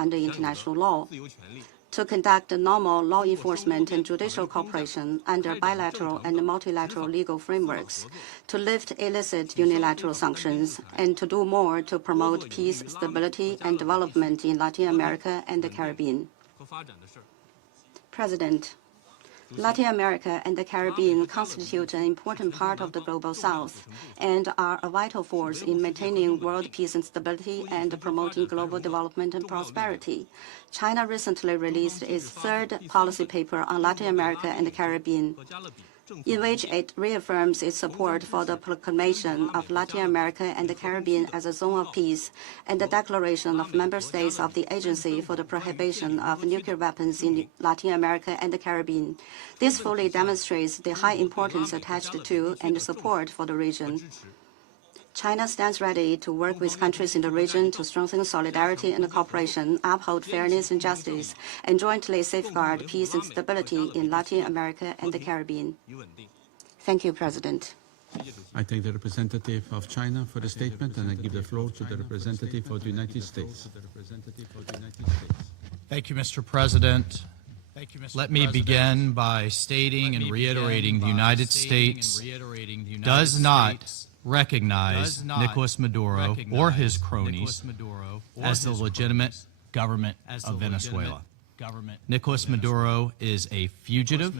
under international law, to conduct normal law enforcement and judicial cooperation under bilateral and multilateral legal frameworks, to lift illicit unilateral sanctions, and to do more to promote peace, stability, and development in Latin America and the Caribbean. President, Latin America and the Caribbean constitute an important part of the Global South and are a vital force in maintaining world peace and stability and promoting global development and prosperity. China recently released its third policy paper on Latin America and the Caribbean, in which it reaffirms its support for the proclamation of Latin America and the Caribbean as a zone of peace and the declaration of member states of the Agency for the Prohibition of Nuclear Weapons in Latin America and the Caribbean. This fully demonstrates the high importance attached to and support for the region. China stands ready to work with countries in the region to strengthen solidarity and cooperation, uphold fairness and justice, and jointly safeguard peace and stability in Latin America and the Caribbean. Thank you, President. I thank the representative of China for the statement, and I give the floor to the representative of the United States. Thank you, Mr. President. Let me begin by stating and reiterating the United States does not recognize Nicolas Maduro or his cronies as the legitimate government of Venezuela. Nicolas Maduro is a fugitive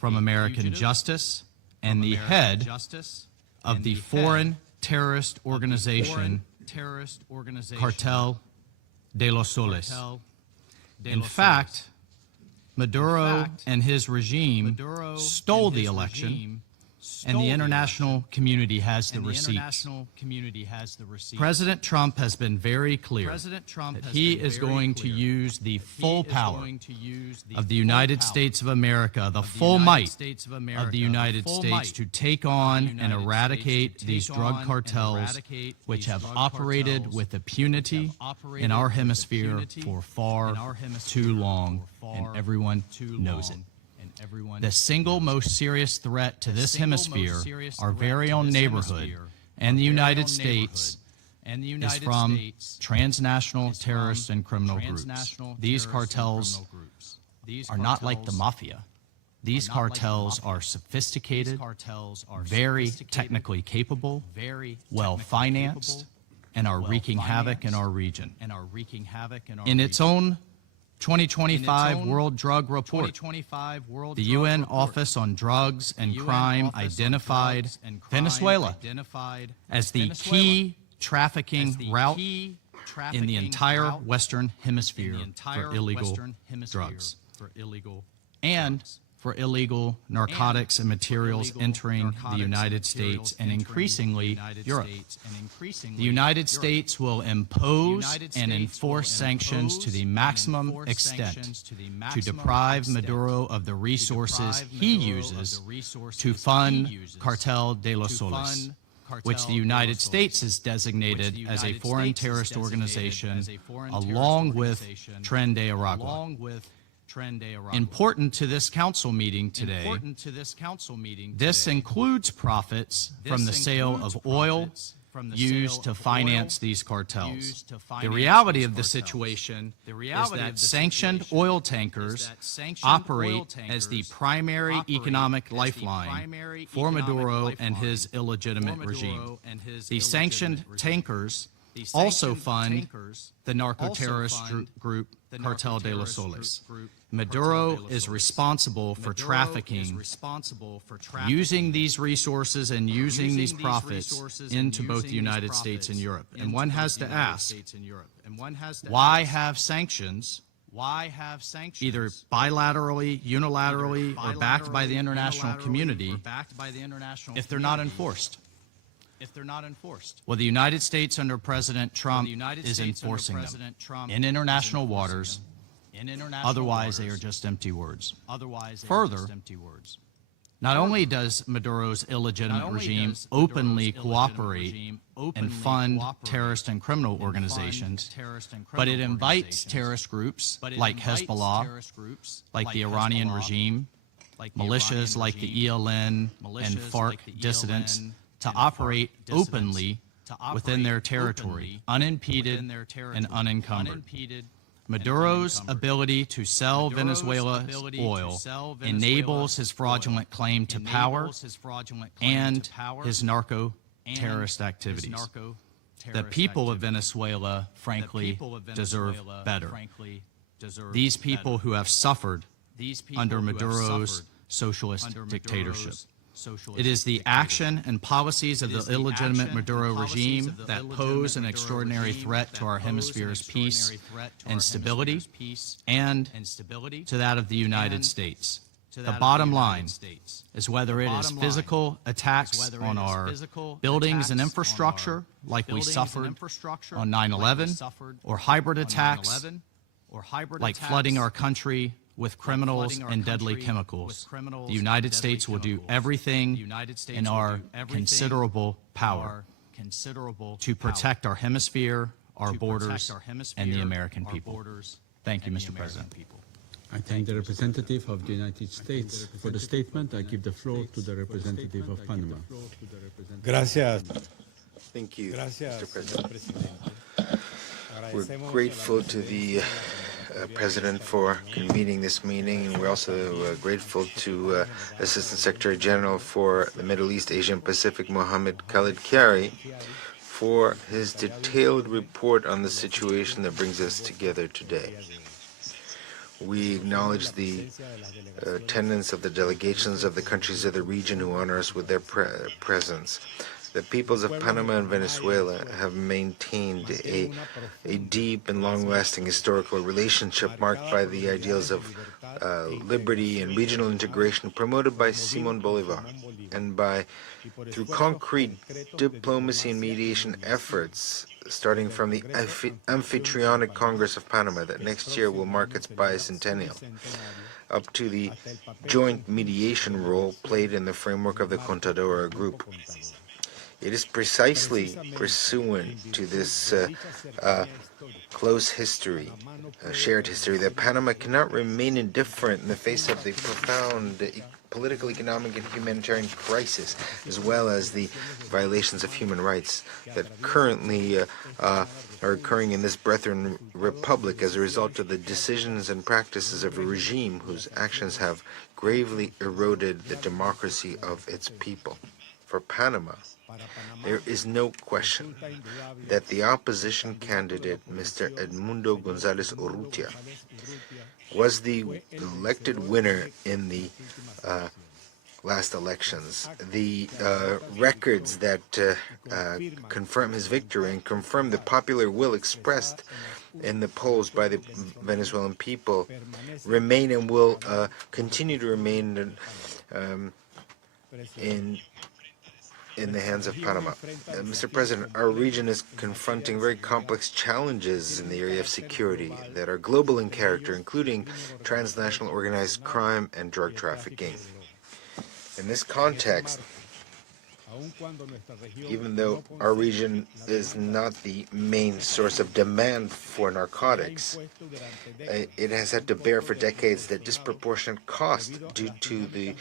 from American justice and the head of the foreign terrorist organization Cartel de los Soles. In fact, Maduro and his regime stole the election, and the international community has the receipts. President Trump has been very clear that he is going to use the full power of the United States of America, the full might of the United States to take on and eradicate these drug cartels which have operated with impunity in our hemisphere for far too long, and everyone knows it. The single most serious threat to this hemisphere, our very own neighborhood, and the United States is from transnational terrorist and criminal groups. These cartels are not like the mafia. These cartels are sophisticated, very technically capable, well-financed, and are wreaking havoc in our region. In its own 2025 World Drug Report, the UN Office on Drugs and Crime identified Venezuela as the key trafficking route in the entire Western Hemisphere for illegal drugs and for illegal narcotics and materials entering the United States and increasingly Europe. The United States will impose and enforce sanctions to the maximum extent to deprive Maduro of the resources he uses to fund Cartel de los Soles, which the United States has designated as a foreign terrorist organization, along with Tren de Aragua. Important to this council meeting today, this includes profits from the sale of oil used to finance these cartels. The reality of the situation is that sanctioned oil tankers operate as the primary economic lifeline for Maduro and his illegitimate regime. The sanctioned tankers also fund the narco-terrorist group Cartel de los Soles. Maduro is responsible for trafficking, using these resources and using these profits into both the United States and Europe. And one has to ask, why have sanctions, either bilaterally, unilaterally, or backed by the international community, if they're not enforced? Well, the United States under President Trump is enforcing them in international waters. Otherwise, they are just empty words. Further, not only does Maduro's illegitimate regime openly cooperate and fund terrorist and criminal organizations, but it invites terrorist groups like Hezbollah, like the Iranian regime, militias like the ELN and FARC dissidents, to operate openly within their territory, unimpeded and unencumbered. Maduro's ability to sell Venezuela's oil enables his fraudulent claim to power and his narco-terrorist activities. The people of Venezuela, frankly, deserve better. These people who have suffered under Maduro's socialist dictatorship. It is the action and policies of the illegitimate Maduro regime that pose an extraordinary threat to our hemisphere's peace and stability, and to that of the United States. The bottom line is whether it is physical attacks on our buildings and infrastructure, like we suffered on 9/11, or hybrid attacks, like flooding our country with criminals and deadly chemicals. The United States will do everything in our considerable power to protect our hemisphere, our borders, and the American people. Thank you, Mr. President. I thank the representative of the United States for the statement. I give the floor to the representative of Panama. Gracias. Thank you, Gracias, Mr. President. Agradecemos We're grateful to the President for convening this meeting, and we're also grateful to Assistant Secretary General for the Middle East, Asia, and Pacific, Mohammed Khalid Kyari, for his detailed report on the situation that brings us together today. We acknowledge the attendance of the delegations of the countries of the region who honor us with their presence. The peoples of Panama and Venezuela have maintained a deep and long-lasting historical relationship marked by the ideals of liberty and regional integration promoted by Simón Bolívar, and through concrete diplomacy and mediation efforts, starting from the Amphitrionic Congress of Panama that next year will mark its bicentennial, up to the joint mediation role played in the framework of the Contadora Group. It is precisely pursuant to this close history, shared history, that Panama cannot remain indifferent in the face of the profound political, economic, and humanitarian crisis, as well as the violations of human rights that currently are occurring in this brethren republic as a result of the decisions and practices of a regime whose actions have gravely eroded the democracy of its people. For Panama, there is no question that the opposition candidate, Mr. Edmundo González Urrutia, was the elected winner in the last elections. The records that confirm his victory and confirm the popular will expressed in the polls by the Venezuelan people remain and will continue to remain in the hands of Panama. Mr. President, our region is confronting very complex challenges in the area of security that are global in character, including transnational organized crime and drug trafficking. In this context, even though our region is not the main source of demand for narcotics, it has had to bear for decades the disproportionate cost due to the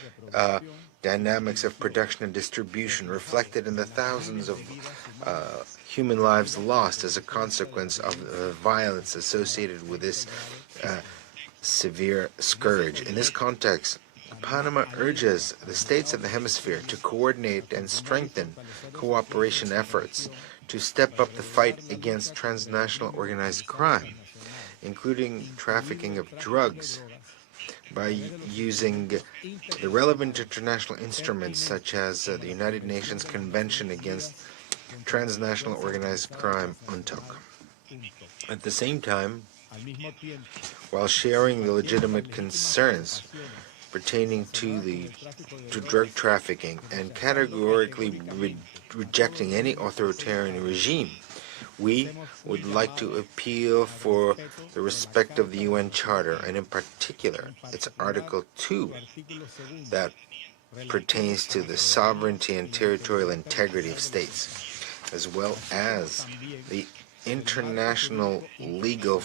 dynamics of production and distribution reflected in the thousands of human lives lost as a consequence of the violence associated with this severe scourge. In this context, Panama urges the states of the hemisphere to coordinate and strengthen cooperation efforts to step up the fight against transnational organized crime, including trafficking of drugs, by using the relevant international instruments such as the United Nations Convention Against Transnational Organized Crime, UNTOC. At the same time, while sharing the legitimate concerns pertaining to drug trafficking and categorically rejecting any authoritarian regime, we would like to appeal for the respect of the UN Charter, and in particular its Article 2 that pertains to the sovereignty and territorial integrity of states, as well as the international legal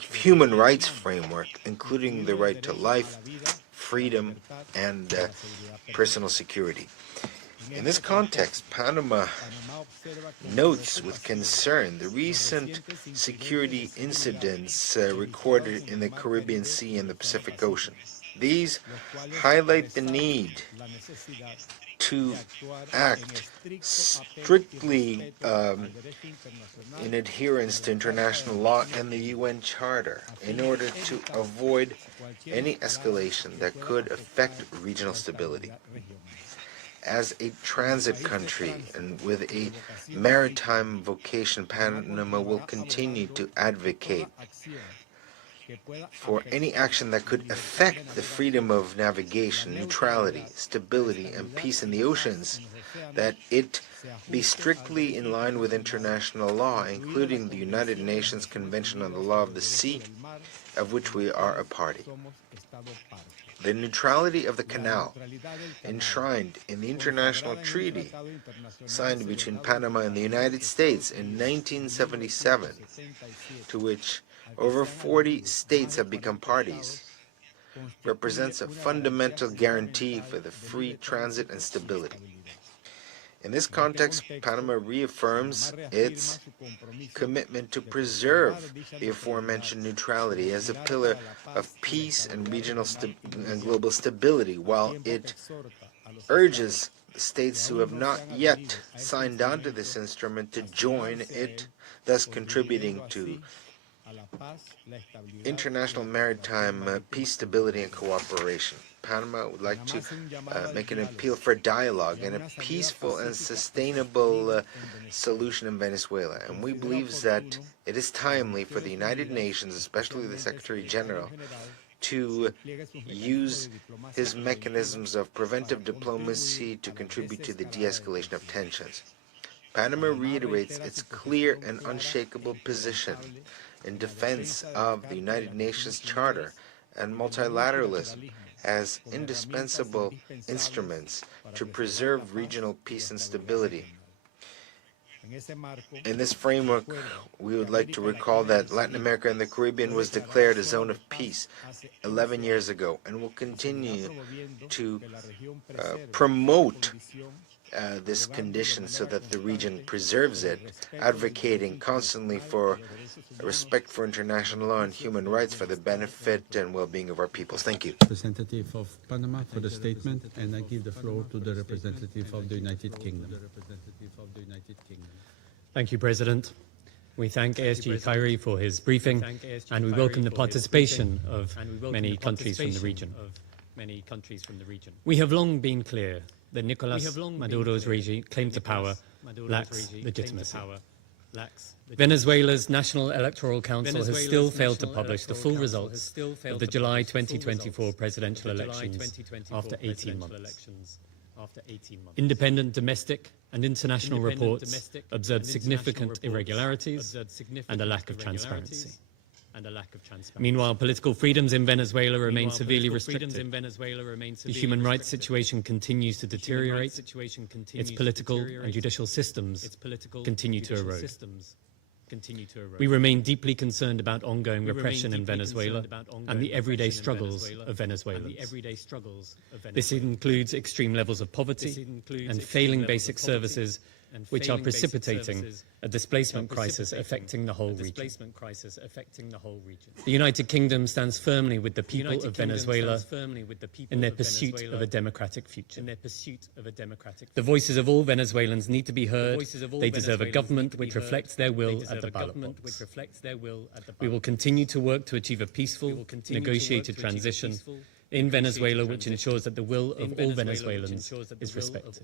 human rights framework, including the right to life, freedom, and personal security. In this context, Panama notes with concern the recent security incidents recorded in the Caribbean Sea and the Pacific Ocean. These highlight the need to act strictly in adherence to international law and the UN Charter in order to avoid any escalation that could affect regional stability. As a transit country and with a maritime vocation, Panama will continue to advocate for any action that could affect the freedom of navigation, neutrality, stability, and peace in the oceans, that it be strictly in line with international law, including the United Nations Convention on the Law of the Sea, of which we are a party. The neutrality of the canal, enshrined in the international treaty signed between Panama and the United States in 1977, to which over 40 states have become parties, represents a fundamental guarantee for the free transit and stability. In this context, Panama reaffirms its commitment to preserve the aforementioned neutrality as a pillar of peace and regional and global stability, while it urges the states who have not yet signed on to this instrument to join it, thus contributing to international maritime peace, stability, and cooperation. Panama would like to make an appeal for dialogue and a peaceful and sustainable solution in Venezuela. And we believe that it is timely for the United Nations, especially the Secretary General, to use his mechanisms of preventive diplomacy to contribute to the de-escalation of tensions. Panama reiterates its clear and unshakable position in defense of the United Nations Charter and multilateralism as indispensable instruments to preserve regional peace and stability. In this framework, we would like to recall that Latin America and the Caribbean was declared a zone of peace 11 years ago and will continue to promote this condition so that the region preserves it, advocating constantly for respect for international law and human rights for the benefit and well-being of our peoples. Thank you. Representative of Panama for the statement, and I give the floor to the representative of the United Kingdom. Thank you, President. We thank ASG Kyrie for his briefing, and we welcome the participation of many countries from the region. We have long been clear that Nicolas Maduro's regime claim to power lacks legitimacy. Venezuela's National Electoral Council has still failed to publish the full results of the July 2024 presidential elections after 18 months. Independent domestic and international reports observed significant irregularities and a lack of transparency. Meanwhile, political freedoms in Venezuela remain severely restricted. The human rights situation continues to deteriorate. Its political and judicial systems continue to erode. We remain deeply concerned about ongoing repression in Venezuela and the everyday struggles of Venezuelans. This includes extreme levels of poverty and failing basic services, which are precipitating a displacement crisis affecting the whole region. The United Kingdom stands firmly with the people of Venezuela in their pursuit of a democratic future. The voices of all Venezuelans need to be heard. They deserve a government which reflects their will at the ballot box. We will continue to work to achieve a peaceful, negotiated transition in Venezuela, which ensures that the will of all Venezuelans is respected.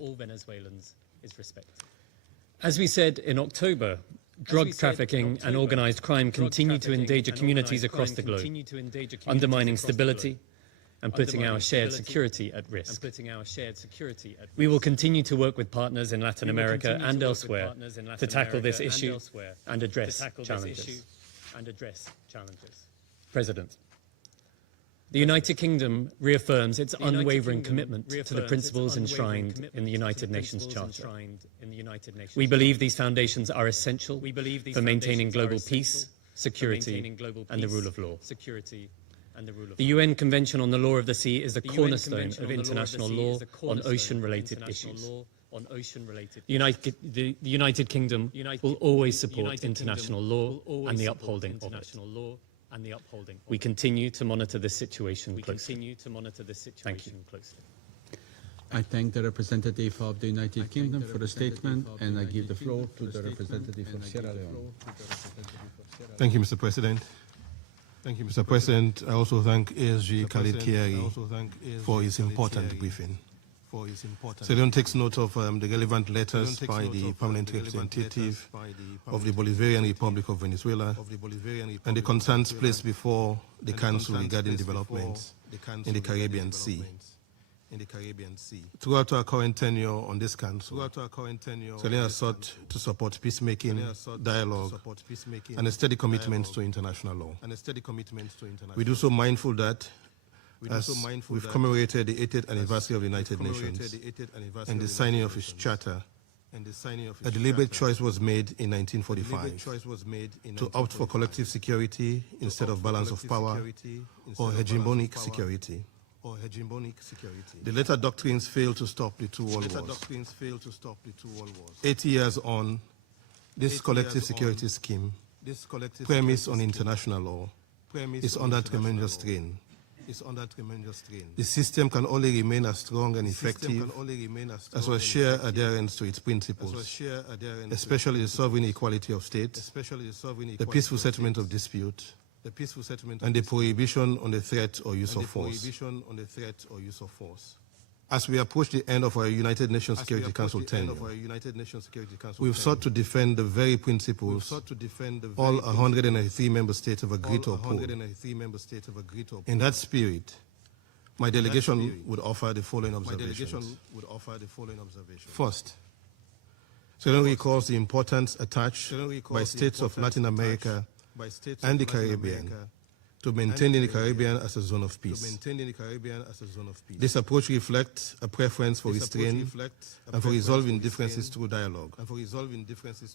As we said in October, drug trafficking and organized crime continue to endanger communities across the globe, undermining stability and putting our shared security at risk. We will continue to work with partners in Latin America and elsewhere to tackle this issue and address challenges. President, the United Kingdom reaffirms its unwavering commitment to the principles enshrined in the United Nations Charter. We believe these foundations are essential for maintaining global peace, security, and the rule of law. The UN Convention on the Law of the Sea is the cornerstone of international law on ocean-related issues. on ocean-related. The United Kingdom will always support international law and the upholding of it. We continue to monitor this situation closely. Thank you. I thank the representative of the United Kingdom for the statement, and I give the floor to the representative of Sierra Leone. Thank you, Mr. President. Mr. President, I also thank ASG Khalid Kiari for his important briefing. Sierra Leone takes note of the relevant letters by the permanent representative of the Bolivarian Republic of Venezuela and the concerns placed befone the Council regarding developments in the Caribbean Sea. Throughout our current tenure on this Council, Sierra Leone has sought to support peacemaking, dialogue, and a steady commitment to international law. We do so mindful that as we've commemorated the 80th anniversary of the United Nations and the signing of its charter, a deliberate choice was made in 1945 to opt for collective security instead of balance of power or hegemonic security. The latter doctrines failed to stop the two world wars. 80 years on, this collective security scheme, premised on international law, is under tremendous strain. The system can only remain as strong and effective as well as share adherence to its principles, especially the sovereign equality of states, the peaceful settlement of dispute, and the prohibition on the threat or use of force. As we approach the end of our United Nations Security Council tenure, we've sought to defend the very principles all 193 member states have agreed to uphold. In that spirit, my delegation would offer the following observations. First, Sierra Leone recalls the importance attached by states of Latin America and the Caribbean to maintaining the Caribbean as a zone of peace. This approach reflects a preference for restraint and for resolving differences through dialogue.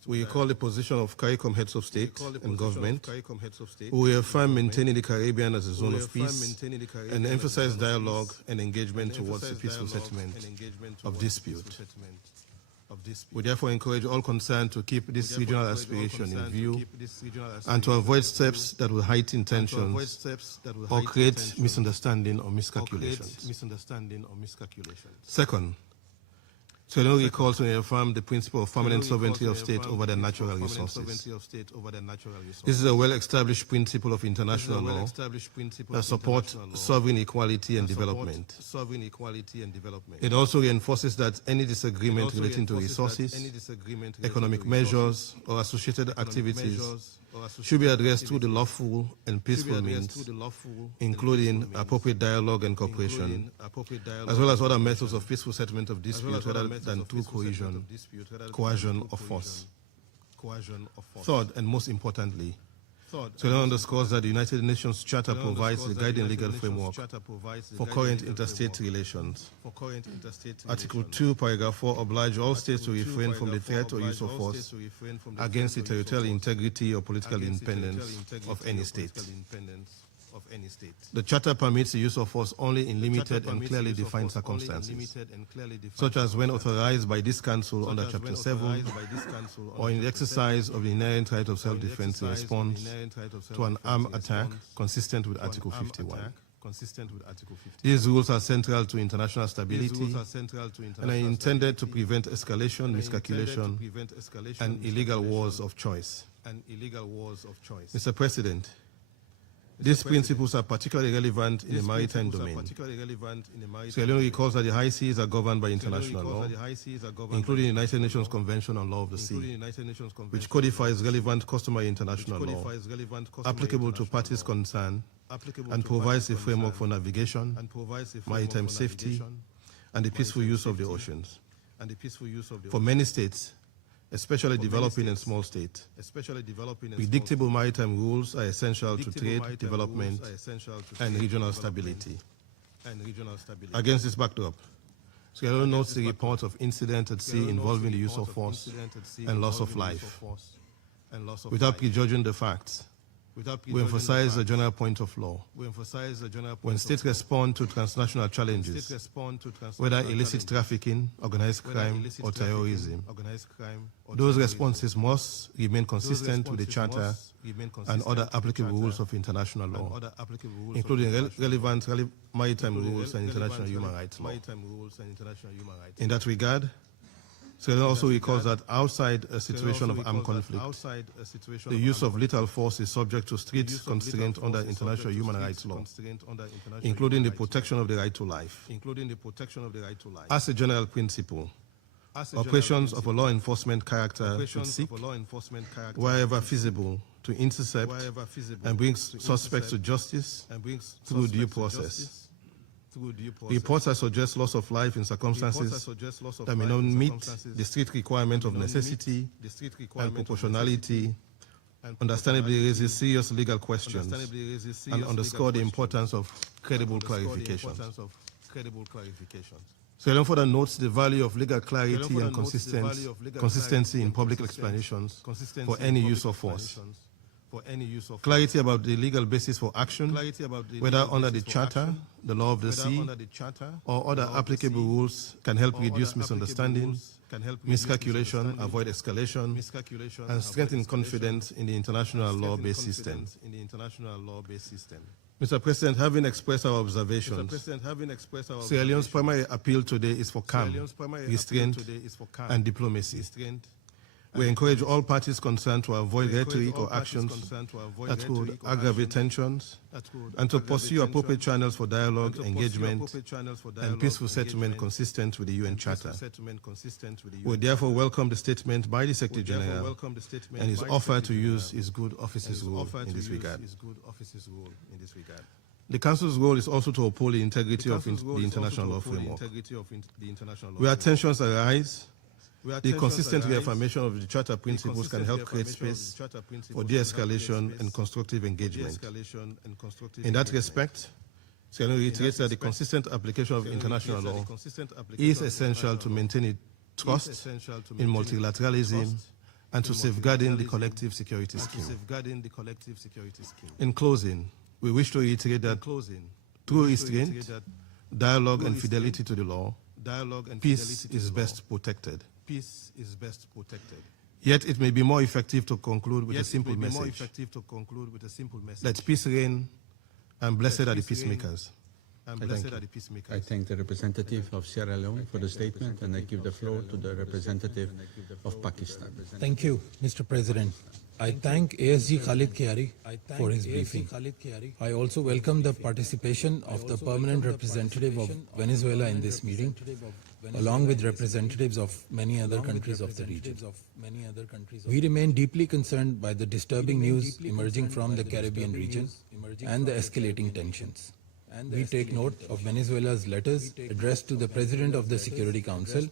We recall the position of CARICOM heads of state and government, who reaffirm maintaining the Caribbean as a zone of peace and emphasize dialogue and engagement towards the peaceful settlement of dispute. We therefore encourage all concerned to keep this regional aspiration in view and to avoid steps that will heighten tensions or create misunderstanding or miscalculations. Second, Sierra Leone recalls to reaffirm the principle of permanent sovereignty of state over their natural resources. This is a well-established principle of international law that supports sovereign equality and development. It also reinforces that any disagreement relating to resources, economic measures, or associated activities should be addressed through the lawful and peaceful means, including appropriate dialogue and cooperation, as well as other methods of peaceful settlement of dispute rather than through coercion or force. Third, and most importantly, Sierra Leone underscores that the United Nations Charter provides the guiding legal framework for current interstate relations. Article 2, Paragraph 4 obliges all states to refrain from the threat or use of force against the territorial integrity or political independence of any state. The Charter permits the use of force only in limited and clearly defined circumstances, such as when authorized by this Council under Chapter 7, or in the exercise of the inherent right of self-defense in response to an armed attack consistent with Article 51. These rules are central to international stability and are intended to prevent escalation, miscalculation, and illegal wars of choice. Mr. President, these principles are particularly relevant in the maritime domain. Sierra Leone recalls that the high seas are governed by international law, including the United Nations Convention on Law of the Sea, which codifies relevant customary international law applicable to parties concerned and provides a framework for navigation, maritime safety, and the peaceful use of the oceans. For many states, especially developing and small states, predictable maritime rules are essential to trade, development, and regional stability. Against this backdrop, Sierra Leone notes the report of incidents at sea involving the use of force and loss of life. Without prejudging the facts, We emphasize the general point of law. When states respond to transnational challenges, whether illicit trafficking, organized crime, or terrorism, those responses must remain consistent with the Charter and other applicable rules of international law, including relevant maritime rules and international human rights law. In that regard, Sierra Leone also recalls that outside a situation of armed conflict, the use of lethal force is subject to strict constraint under international human rights law, including the protection of the right to life. As a general principle, operations of a law enforcement character should seek, wherever feasible, to intercept and bring suspects to justice through due process. Reports that suggest loss of life in circumstances that may not meet the strict requirement of necessity and proportionality understandably raises serious legal questions and underscore the importance of credible clarifications. Sierra Leone further notes the value of legal clarity and consistency in public explanations for any use of force. Clarity about the legal basis for action, whether under the Charter, the law of the sea, or other applicable rules, can help reduce misunderstanding, miscalculation, avoid escalation, and strengthen confidence in the international law-based system. Mr. President, having expressed our observations, Sierra Leone's primary appeal today is for calm, restraint, and diplomacy. We encourage all parties concerned to avoid rhetoric or actions that would aggravate tensions and to pursue appropriate channels for dialogue, engagement, and peaceful settlement consistent with the UN Charter. We therefore welcome the statement by the Secretary General and his offer to use his good office's rule in this regard. The Council's role is also to uphold the integrity of the international law framework. Where tensions arise, the consistent reaffirmation of the Charter principles can help create space for de-escalation and constructive engagement. In that respect, Sierra Leone reiterates that the consistent application of international law is essential to maintaining trust in multilateralism and to safeguarding the collective security scheme. In closing, we wish to reiterate that through restraint, dialogue, and fidelity to the law, peace is best protected. Yet it may be more effective to conclude with a simple message. Let peace reign, and blessed are the peacemakers. I thank the representative of Sierra Leone for the statement, and I give the floor to the representative of Pakistan. Thank you, Mr. President. I thank ASG Khalid Kiari for his briefing. I also welcome the participation of the permanent representative of Venezuela in this meeting, along with representatives of many other countries of the region. We remain deeply concerned by the disturbing news emerging from the Caribbean region and the escalating tensions. We take note of Venezuela's letters addressed to the President of the Security Council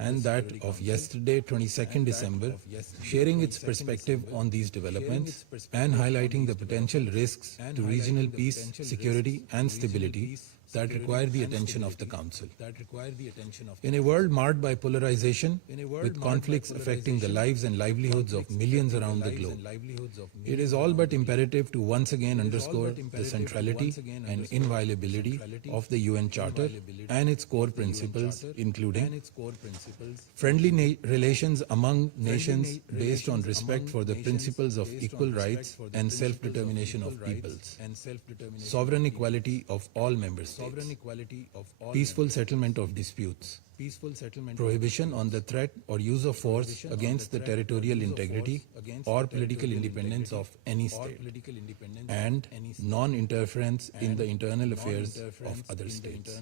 and that of yesterday, 22nd December, sharing its perspective on these developments and highlighting the potential risks to regional peace, security, and stability that require the attention of the Council. In a world marred by polarization, with conflicts affecting the lives and livelihoods of millions around the globe, it is all but imperative to once again underscore the centrality and inviolability of the UN Charter and its core principles, including friendly relations among nations based on respect for the principles of equal rights and self-determination of peoples, sovereign equality of all member states, peaceful settlement of disputes, prohibition on the threat or use of force against the territorial integrity or political independence of any state, and non-interference in the internal affairs of other states.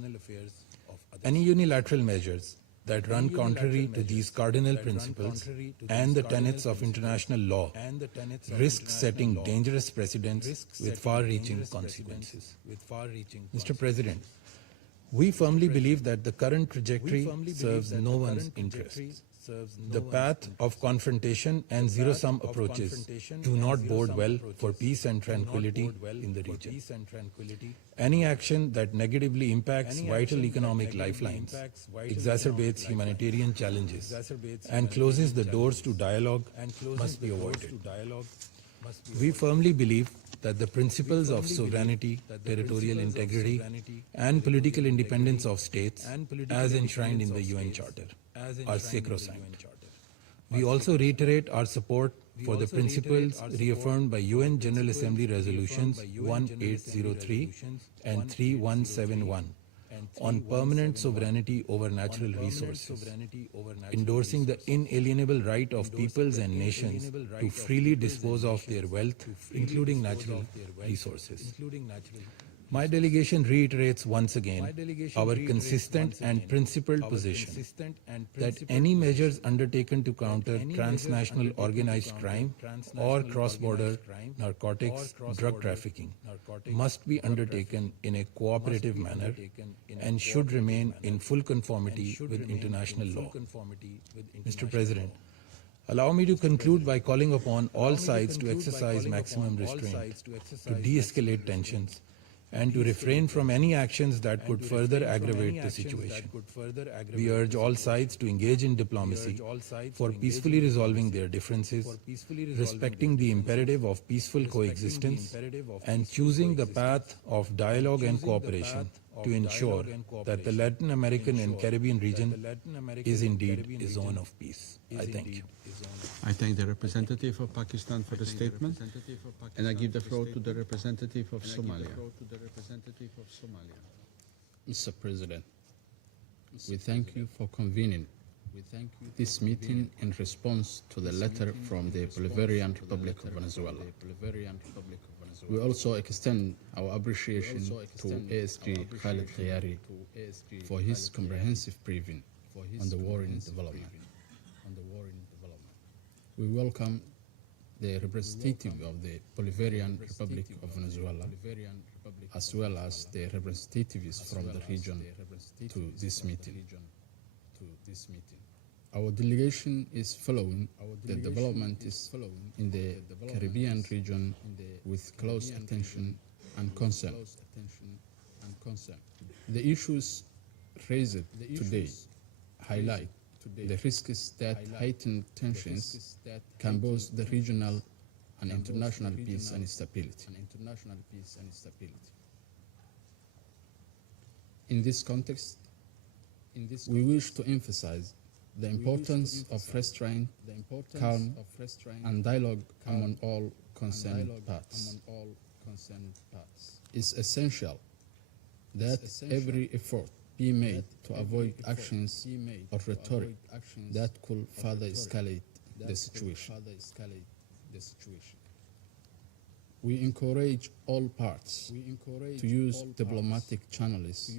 Any unilateral measures that run contrary to these cardinal principles and the tenets of international law risk setting dangerous precedents with far-reaching consequences. Mr. President, we firmly believe that the current trajectory serves no one's interests. The path of confrontation and zero-sum approaches do not bode well for peace and tranquility in the region. Any action that negatively impacts vital economic lifelines, exacerbates humanitarian challenges, and closes the doors to dialogue must be avoided. We firmly believe that the principles of sovereignty, territorial integrity, and political independence of states, as enshrined in the UN Charter, are sacrosanct. We also reiterate our support for the principles reaffirmed by UN General Assembly Resolutions 1803 and 3171 on permanent sovereignty over natural resources, endorsing the inalienable right of peoples and nations to freely dispose of their wealth, including natural resources. My delegation reiterates once again our consistent and principled position that any measures undertaken to counter transnational organized crime or cross-border narcotics, drug trafficking must be undertaken in a cooperative manner and should remain in full conformity with international law. Mr. President, allow me to conclude by calling upon all sides to exercise maximum restraint, to de-escalate tensions, and to refrain from any actions that could further aggravate the situation. We urge all sides to engage in diplomacy for peacefully resolving their differences, respecting the imperative of peaceful coexistence, and choosing the path of dialogue and cooperation to ensure that the Latin American and Caribbean region is indeed a zone of peace. I thank you. I thank the representative of Pakistan for the statement, and I give the floor to the representative of Somalia. Mr. President, we thank you for convening this meeting in response to the letter from the Bolivarian Republic of Venezuela. We also extend our appreciation to ASG Khalid Khayari for his comprehensive briefing on the war in development. We welcome the representative of the Bolivarian Republic of Venezuela, as well as the representatives from the region to this meeting. Our delegation is following the developments in the Caribbean region with close attention and concern. The issues raised today highlight the risks that heightened tensions can pose the regional and international peace and stability. In this context, we wish to emphasize the importance of restraint, calm, and dialogue among all concerned parties. It's essential that every effort be made to avoid actions or rhetoric that could further escalate the situation. We encourage all parts to use diplomatic channels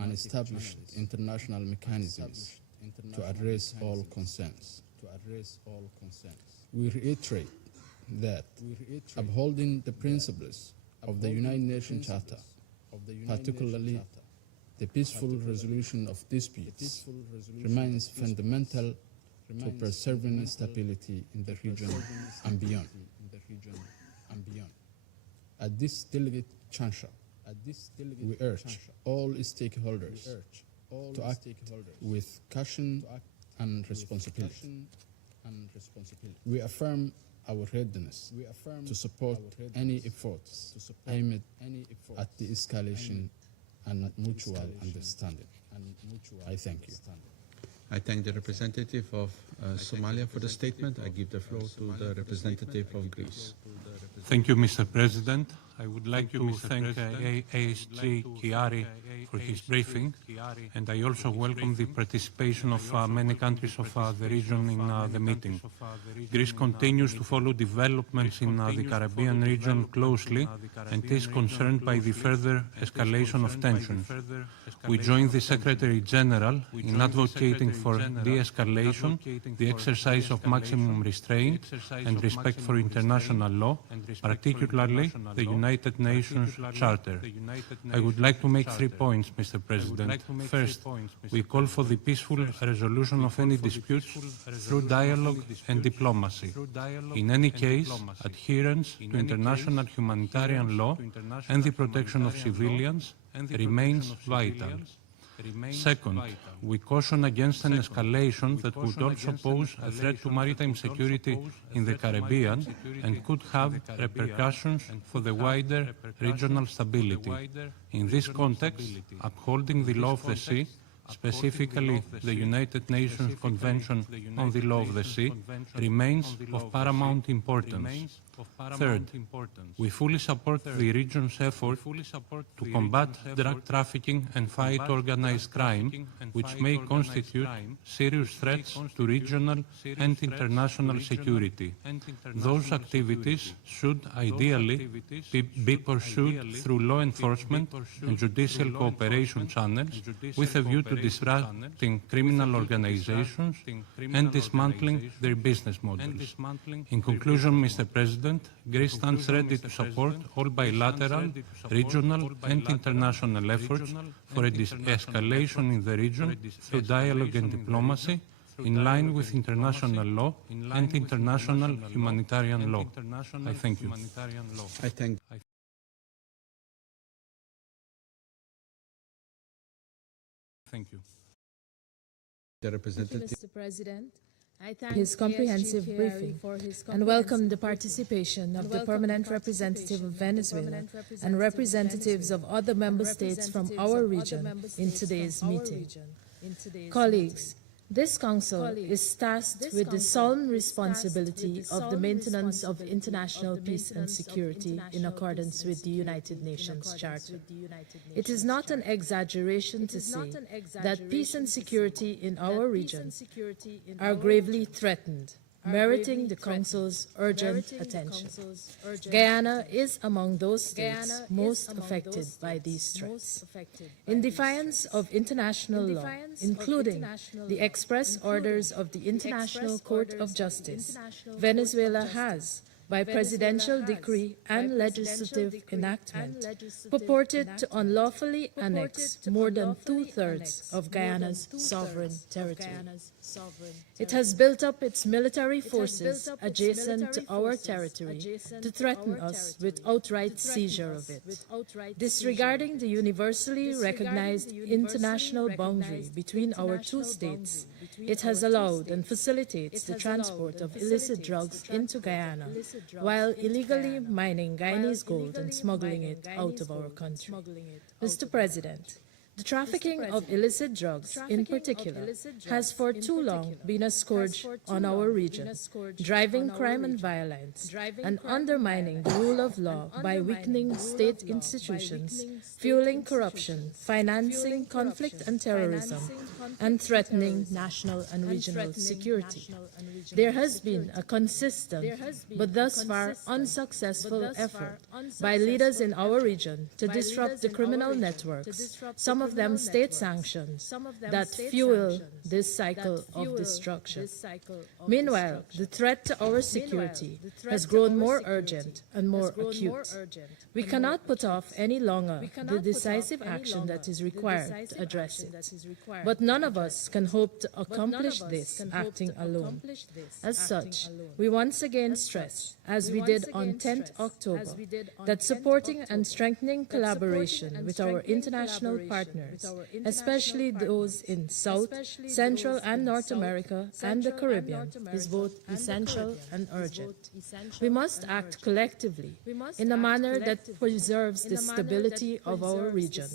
and establish international mechanisms to address all concerns. We reiterate that upholding the principles of the United Nations Charter, particularly the peaceful resolution of disputes, remains fundamental to preserving stability in the region and beyond. At this delicate juncture, we urge all stakeholders to act with caution and responsibility. We affirm our readiness to support any efforts aimed at the escalation and mutual understanding. I thank you. I thank the representative of Somalia for the statement. I give the floor to the representative of Greece. Thank you, Mr. President. I would like to thank ASG Chiari for his briefing, and I also welcome the participation of many countries of the region in the meeting. Greece continues to follow developments in the Caribbean region closely and is concerned by the further escalation of tensions. We join the Secretary General in advocating for de-escalation, the exercise of maximum restraint and respect for international law, particularly the United Nations Charter. I would like to make 3 points, Mr. President. First, we call for the peaceful resolution of any disputes through dialogue and diplomacy. In any case, adherence to international humanitarian law and the protection of civilians remains vital. Second, we caution against an escalation that would also pose a threat to maritime security in the Caribbean and could have repercussions for the wider regional stability. In this context, upholding the law of the sea, specifically the United Nations Convention on the Law of the Sea, remains of paramount importance. Third, we fully support the region's effort to combat drug trafficking and fight organized crime, which may constitute serious threats to regional and international security. Those activities should ideally be pursued through law enforcement and judicial cooperation channels with a view to disrupting criminal organizations and dismantling their business models. In conclusion, Mr. President, Greece stands ready to support all bilateral, regional and international efforts for a de-escalation in the region through dialogue and diplomacy, in line with international law and international humanitarian law. I thank you. Thank you. The representative. Mr. President, I thank his comprehensive briefing and welcome the participation of the permanent representative of Venezuela and representatives of other member states from our region in today's meeting. Colleagues, this Council is tasked with the solemn responsibility of the maintenance of international peace and security in accordance with the United Nations Charter. It is not an exaggeration to say that peace and security in our region are gravely threatened, meriting the Council's urgent attention. Guyana is among those states most affected by these threats. In defiance of international law, including the express orders of the International Court of Justice, Venezuela has, by presidential decree and legislative enactment, purported to unlawfully annex more than two-thirds of Guyana's sovereign territory. It has built up its military forces adjacent to our territory to threaten us with outright seizure of it. Disregarding the universally recognized international boundary between our two states, it has allowed and facilitates the transport of illicit drugs into Guyana, while illegally mining Guyanese gold and smuggling it out of our country. Mr. President, the trafficking of illicit drugs, in particular, has for too long been a scourge on our region, driving crime and violence, and undermining the rule of law by weakening state institutions, fueling corruption, financing conflict and terrorism, and threatening national and regional security. There has been a consistent, but thus far unsuccessful effort by leaders in our region to disrupt the criminal networks, some of them state-sanctioned, that fuel this cycle of destruction. Meanwhile, the threat to our security has grown more urgent and more acute. We cannot put off any longer the decisive action that is required to address it. But none of us can hope to accomplish this acting alone. As such, we once again stress, as we did on 10th October, that supporting and strengthening collaboration with our international partners, especially those in South, Central and North America and the Caribbean, is both essential and urgent. We must act collectively in a manner that preserves the stability of our region,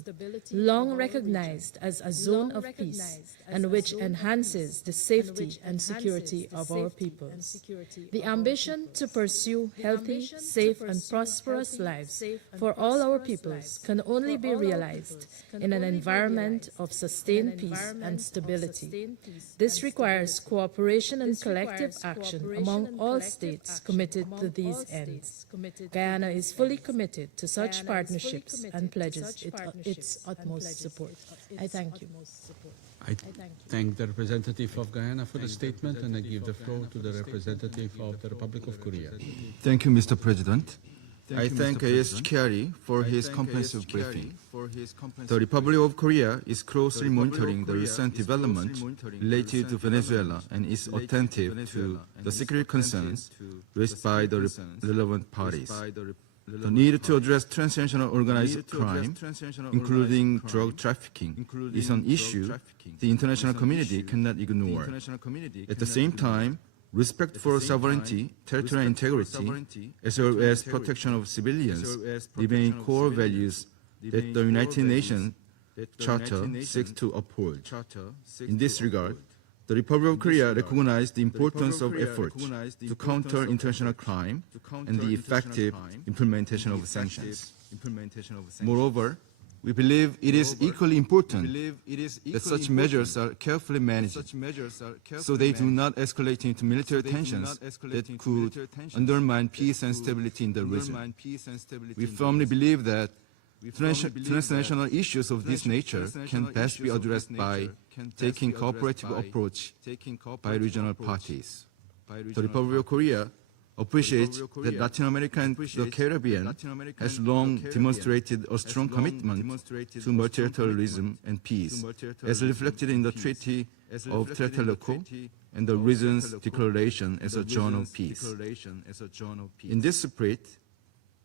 long recognized as a zone of peace, and which enhances the safety and security of our peoples. The ambition to pursue healthy, safe and prosperous lives for all our peoples can only be realized in an environment of sustained peace and stability. This requires cooperation and collective action among all states committed to these ends. Guyana is fully committed to such partnerships and pledges its utmost support. I thank you. I thank the representative of Guyana for the statement, and I give the floor to the representative of the Republic of Korea. Thank you, Mr. President. I thank A.S. Chiari for his comprehensive briefing. The Republic of Korea is closely monitoring the recent development related to Venezuela and is attentive to the security concerns raised by the relevant parties. The need to address transnational organized crime, including drug trafficking, is an issue the international community cannot ignore. At the same time, respect for sovereignty, territorial integrity, as well as protection of civilians remain core values that the United Nations Charter seeks to uphold. In this regard, the Republic of Korea recognized the importance of efforts to counter international crime and the effective implementation of sanctions. Moreover, we believe it is equally important that such measures are carefully managed so they do not escalate into military tensions that could undermine peace and stability in the region. We firmly believe that transnational issues of this nature can best be addressed by taking cooperative approach by regional parties. The Republic of Korea appreciates that Latin America and the Caribbean has long demonstrated a strong commitment to multilateralism and peace, as reflected in the Treaty of Tlatelolco and the region's declaration as a zone of peace. In this spirit,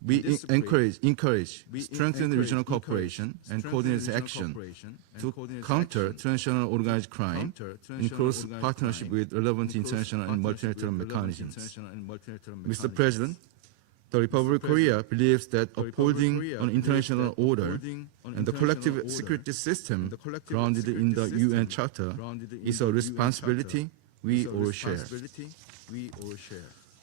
we encourage strengthened regional cooperation and coordinated action to counter transnational organized crime in close partnership with relevant international and multilateral mechanisms. Mr. President, the Republic of Korea believes that upholding an international order and the collective security system grounded in the UN Charter is a responsibility we all share.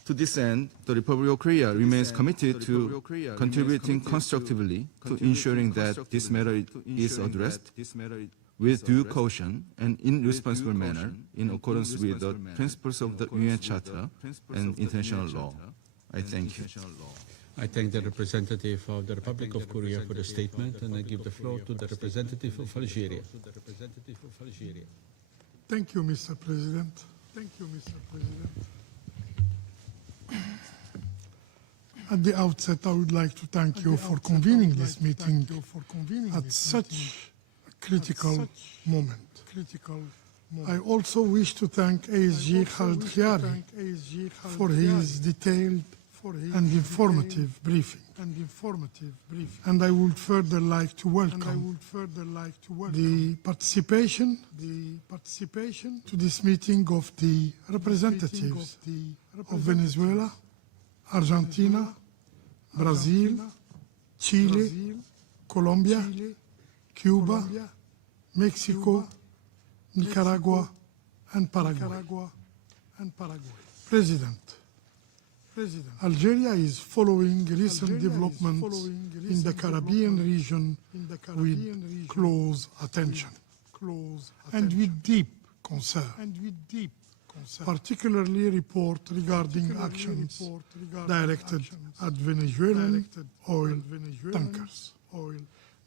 To this end, the Republic of Korea remains committed to contributing constructively to ensuring that this matter is addressed with due caution and in responsible manner in accordance with the principles of the UN Charter and international law. I thank you. I thank the representative of the Republic of Korea for the statement, and I give the floor to the representative of Algeria. Thank you, Mr. President. Thank you, Mr. President. At the outset, I would like to thank you for convening this meeting at such a critical moment. I also wish to thank ASG Khaled Khiari for his detailed and informative briefing. And I would further like to welcome the participation to this meeting of the representatives of Venezuela, Argentina, Brazil, Chile, Colombia, Cuba, Mexico, Nicaragua, and Paraguay. President, Algeria is following recent developments in the Caribbean region with close attention and with deep concern. Particularly report regarding actions directed at Venezuelan oil tankers.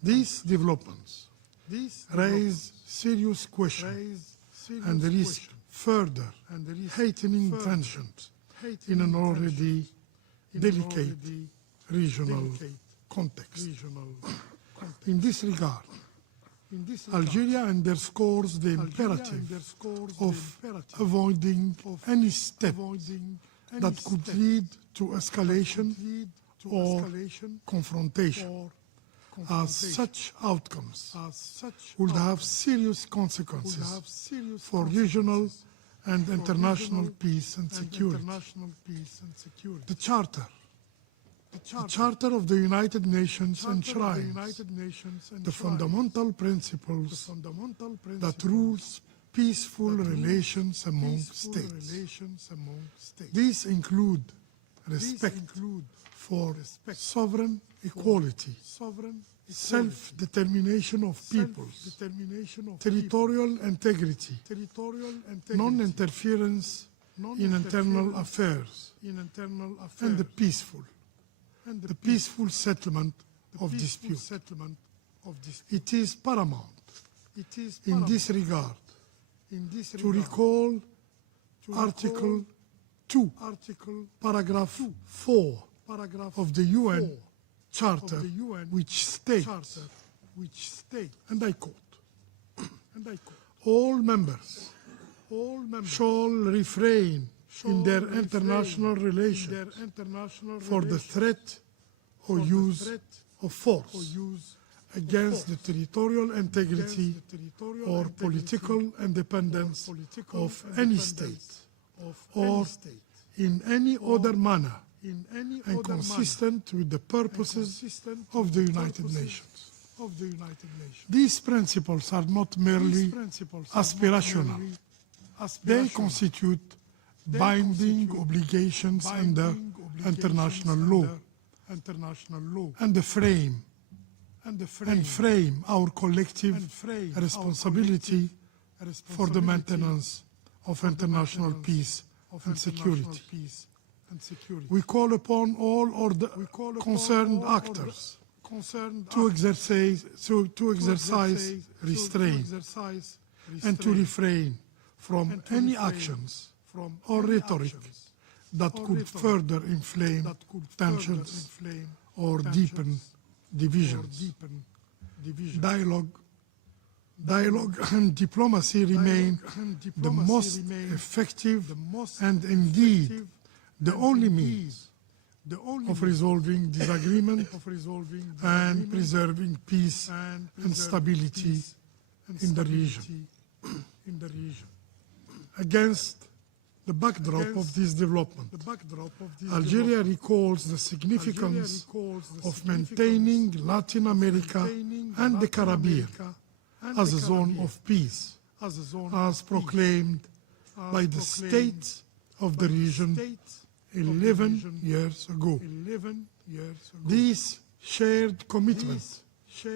These developments raise serious questions and risk further heightening tensions in an already delicate regional context. In this regard, Algeria underscores the imperative of avoiding any step that could lead to escalation or confrontation, as such outcomes would have serious consequences for regional and international peace and security. The Charter of the United Nations enshrines the fundamental principles that rules peaceful relations among states. These include respect for sovereign equality, self-determination of peoples, territorial integrity, non-interference in internal affairs, and the peaceful settlement of disputes. It is paramount in this regard to recall Article 2, Paragraph 4 of the UN Charter, which states, and I quote, all members shall refrain in their international relations for the threat or use of force against the territorial integrity or political independence of any state or in any other manner and consistent with the purposes of the United Nations. These principles are not merely aspirational. They constitute binding obligations under international law and frame our collective responsibility for the maintenance of international peace and security. We call upon all concerned actors to exercise restraint and to refrain from any actions or rhetoric that could further inflame tensions or deepen divisions. Dialogue and diplomacy remain the most effective and indeed the only means of resolving disagreement and preserving peace and stability in the region. Against the backdrop of this development, Algeria recalls the significance of maintaining Latin America and the Caribbean as a zone of peace, as proclaimed by the states of the region 11 years ago. This shared commitment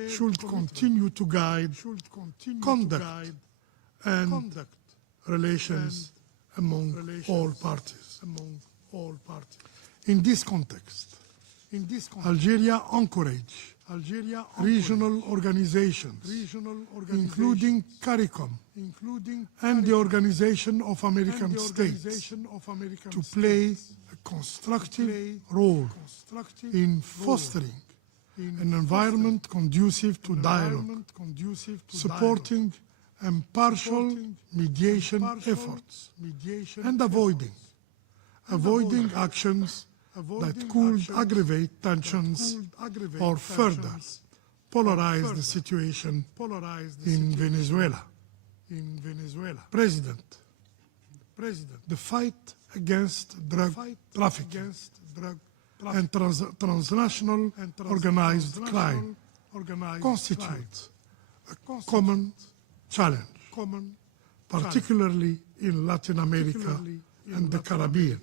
should continue to guide conduct and relations among all parties. In this context, Algeria encourages regional organizations, including CARICOM and the Organization of American States, to play a constructive role in fostering an environment conducive to dialogue, supporting impartial mediation efforts, and avoiding actions that could aggravate tensions or further polarize the situation in Venezuela. President, the fight against drug trafficking and transnational organized crime constitutes a common challenge, particularly in Latin America and the Caribbean.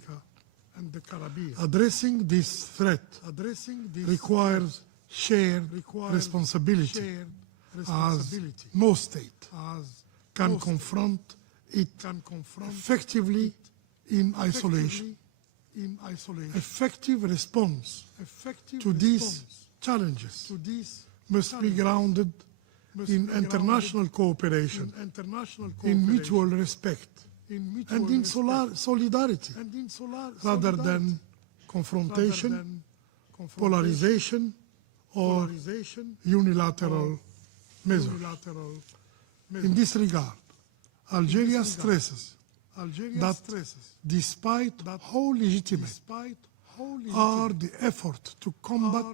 Addressing this threat requires shared responsibility, as no state can confront it effectively in isolation. Effective response to these challenges must be grounded in international cooperation, in mutual respect, and in solidarity, rather than confrontation, polarization, or unilateral measures. In this regard, Algeria stresses that despite how legitimate are the efforts to combat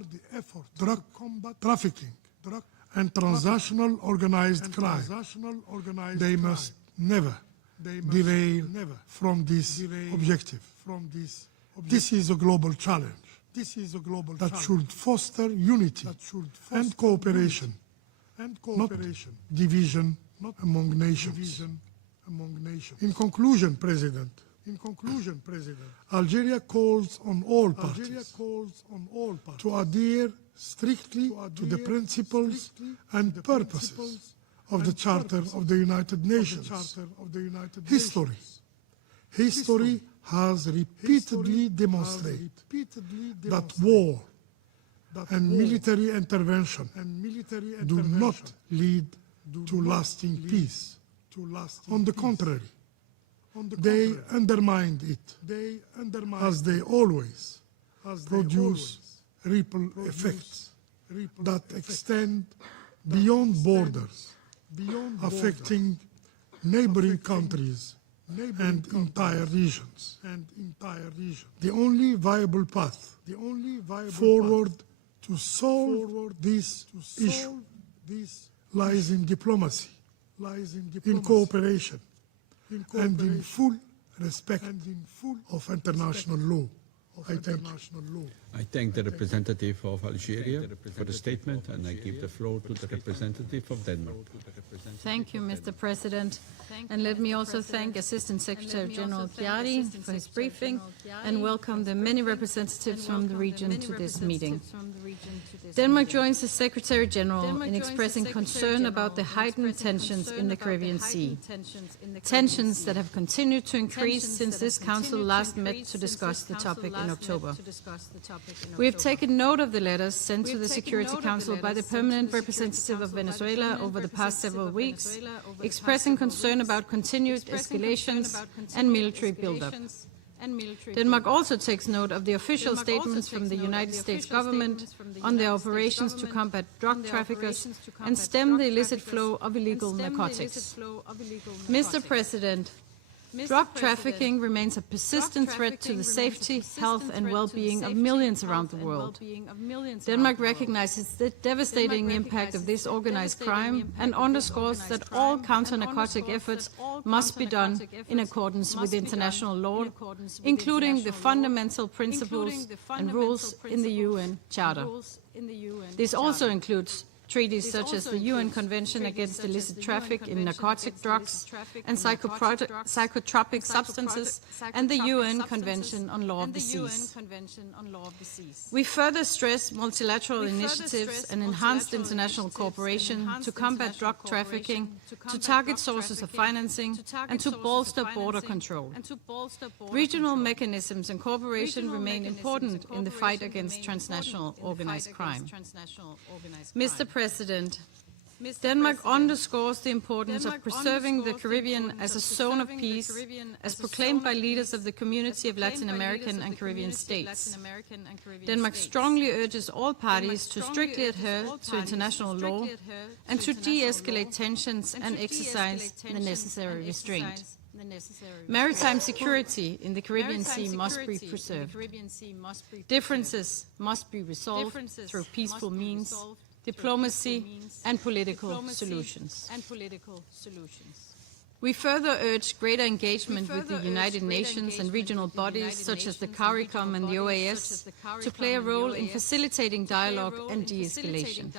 drug trafficking and transnational organized crime, they must never derail from this objective. This is a global challenge that should foster unity and cooperation, not division among nations. In conclusion, President, Algeria calls on all parties to adhere strictly to the principles and purposes of the Charter of the United Nations. History has repeatedly demonstrated that war and military intervention do not lead to lasting peace. On the contrary, they undermine it, as they always produce ripple effects that extend beyond borders, affecting neighboring countries and entire regions. The only viable path forward to solve this issue lies in diplomacy, in cooperation, and in full respect of international law. I thank the representative of Algeria for the statement, and I give the floor to the representative of Denmark. Thank you, Mr. President. And let me also thank Assistant Secretary General Chiari for his briefing and welcome the many representatives from the region to this meeting. Denmark joins the Secretary General in expressing concern about the heightened tensions in the Caribbean Sea. Tensions that have continued to increase since this Council last met to discuss the topic in October. We have taken note of the letters sent to the Security Council by the permanent representative of Venezuela over the past several weeks, expressing concern about continued escalations and military buildup. Denmark also takes note of the official statements from the United States government on their operations to combat drug traffickers and stem the illicit flow of illegal narcotics. Mr. President, drug trafficking remains a persistent threat to the safety, health and well-being of millions around the world. Denmark recognizes the devastating impact of this organized crime and underscores that all counter-narcotic efforts must be done in accordance with international law, including the fundamental principles and rules in the UN Charter. This also includes treaties such as the UN Convention Against Illicit Traffic in Narcotic Drugs and Psychotropic Substances and the UN Convention on Law of the Seas. We further stress multilateral initiatives and enhanced international cooperation to combat drug trafficking, to target sources of financing, and to bolster border control. Regional mechanisms and cooperation remain important in the fight against transnational organized crime. Mr. President, Denmark underscores the importance of preserving the Caribbean as a zone of peace, as proclaimed by leaders of the community of Latin American and Caribbean states. Denmark strongly urges all parties to strictly adhere to international law and to de-escalate tensions and exercise the necessary restraint. Maritime security in the Caribbean Sea must be preserved. Differences must be resolved through peaceful means, diplomacy and political solutions. We further urge greater engagement with the United Nations and regional bodies such as the CARICOM and the OAS to play a role in facilitating dialogue and de-escalation.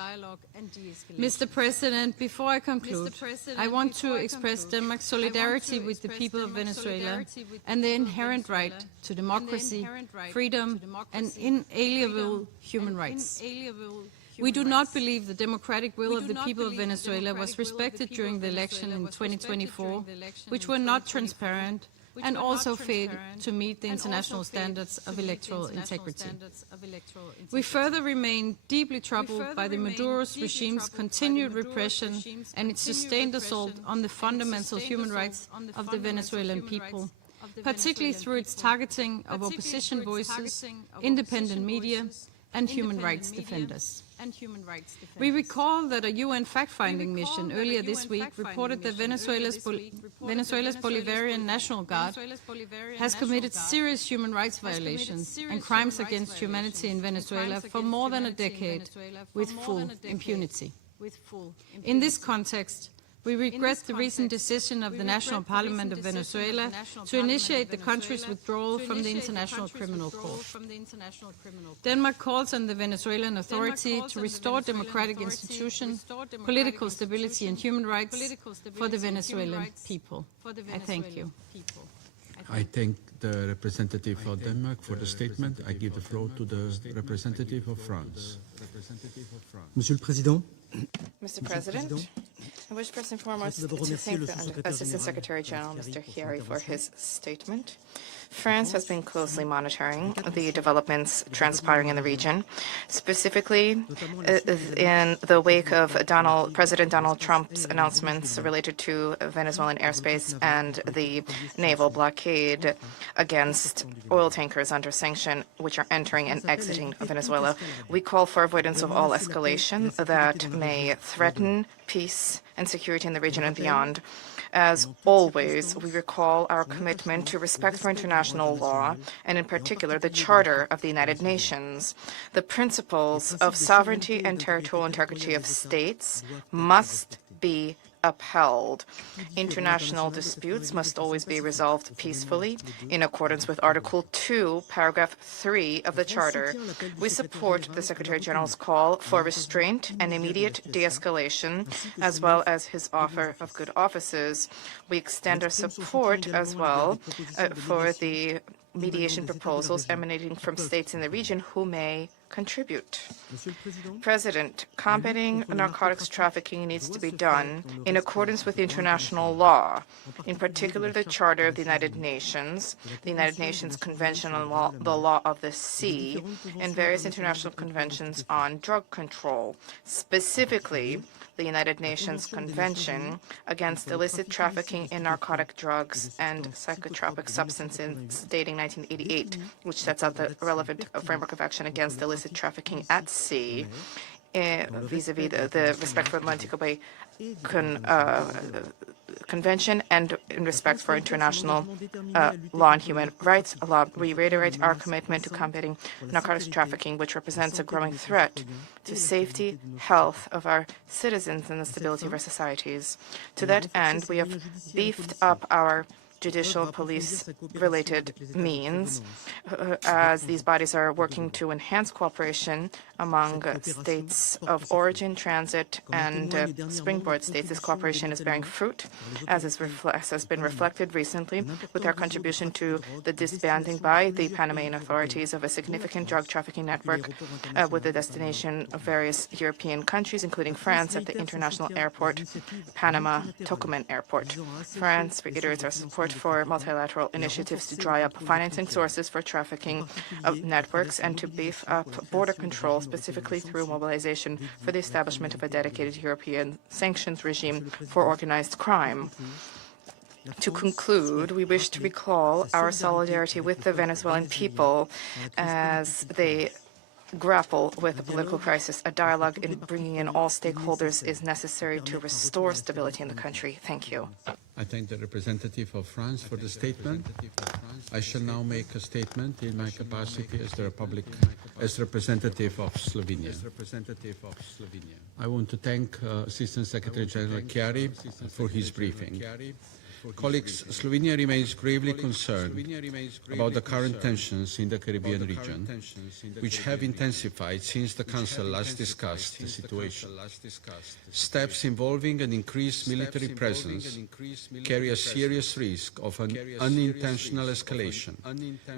Mr. President, before I conclude, I want to express Denmark's solidarity with the people of Venezuela and their inherent right to democracy, freedom and inalienable human rights. We do not believe the democratic will of the people of Venezuela was respected during the election in 2024, which were not transparent and also failed to meet the international standards of electoral integrity. We further remain deeply troubled by the Maduro's regime's continued repression and its sustained assault on the fundamental human rights of the Venezuelan people, particularly through its targeting of opposition voices, independent media, and human rights defenders. We recall that a UN fact-finding mission earlier this week reported that Venezuela's Bolivarian National Guard has committed serious human rights violations and crimes against humanity in Venezuela for more than a decade with full impunity. In this context, we regret the recent decision of the National Parliament of Venezuela to initiate the country's withdrawal from the International Criminal Court. Denmark calls on the Venezuelan Authority to restore democratic institutions, political stability and human rights for the Venezuelan people. I thank you. I thank the representative of Denmark for the statement. I give the floor to the representative of France. Monsieur le Président, Mr. President, I wish first and foremost to thank the Assistant Secretary General, Mr. Chiari, for his statement. France has been closely monitoring the developments transpiring in the region, specifically in the wake of President Donald Trump's announcements related to Venezuelan airspace and the naval blockade against oil tankers under sanction, which are entering and exiting Venezuela. We call for avoidance of all escalation that may threaten peace and security in the region and beyond. As always, we recall our commitment to respect for international law, and in particular the Charter of the United Nations. The principles of sovereignty and territorial integrity of states must be upheld. International disputes must always be resolved peacefully in accordance with Article 2, Paragraph 3 of the Charter. We support the Secretary General's call for restraint and immediate de-escalation, as well as his offer of good offices. We extend our support as well for the mediation proposals emanating from states in the region who may contribute. President, combating narcotics trafficking needs to be done in accordance with international law, in particular the Charter of the United Nations Convention on the Law of the Sea, and various international conventions on drug control, specifically the United Nations Convention against illicit trafficking in narcotic drugs and psychotropic substances dating 1988, which sets out the relevant framework of action against illicit trafficking at sea, vis-à-vis the respect for the Montego Bay Convention and in respect for international law and human rights. We reiterate our commitment to combating narcotics trafficking, which represents a growing threat to safety, health of our citizens and the stability of our societies. To that end, we have beefed up our judicial and police-related means, as these bodies are working to enhance cooperation among states of origin, transit, and springboard states. This cooperation is bearing fruit, as has been reflected recently with our contribution to the disbanding by the Panamanian authorities of a significant drug trafficking network with the destination of various European countries, including France at the international airport, Panama Tocumen Airport. France reiterates our support for multilateral initiatives to dry up financing sources for trafficking of networks and to beef up border control, specifically through mobilization for the establishment of a dedicated European sanctions regime for organized crime. To conclude, we wish to recall our solidarity with the Venezuelan people as they grapple with the political crisis. A dialogue in bringing in all stakeholders is necessary to restore stability in the country. Thank you. I thank the representative of France for the statement. I shall now make a statement in my capacity as representative of Slovenia. I want to thank Assistant Secretary General Chiari for his briefing. Colleagues, Slovenia remains gravely concerned about the current tensions in the Caribbean region, which have intensified since the Council last discussed the situation. Steps involving an increased military presence carry a serious risk of an unintentional escalation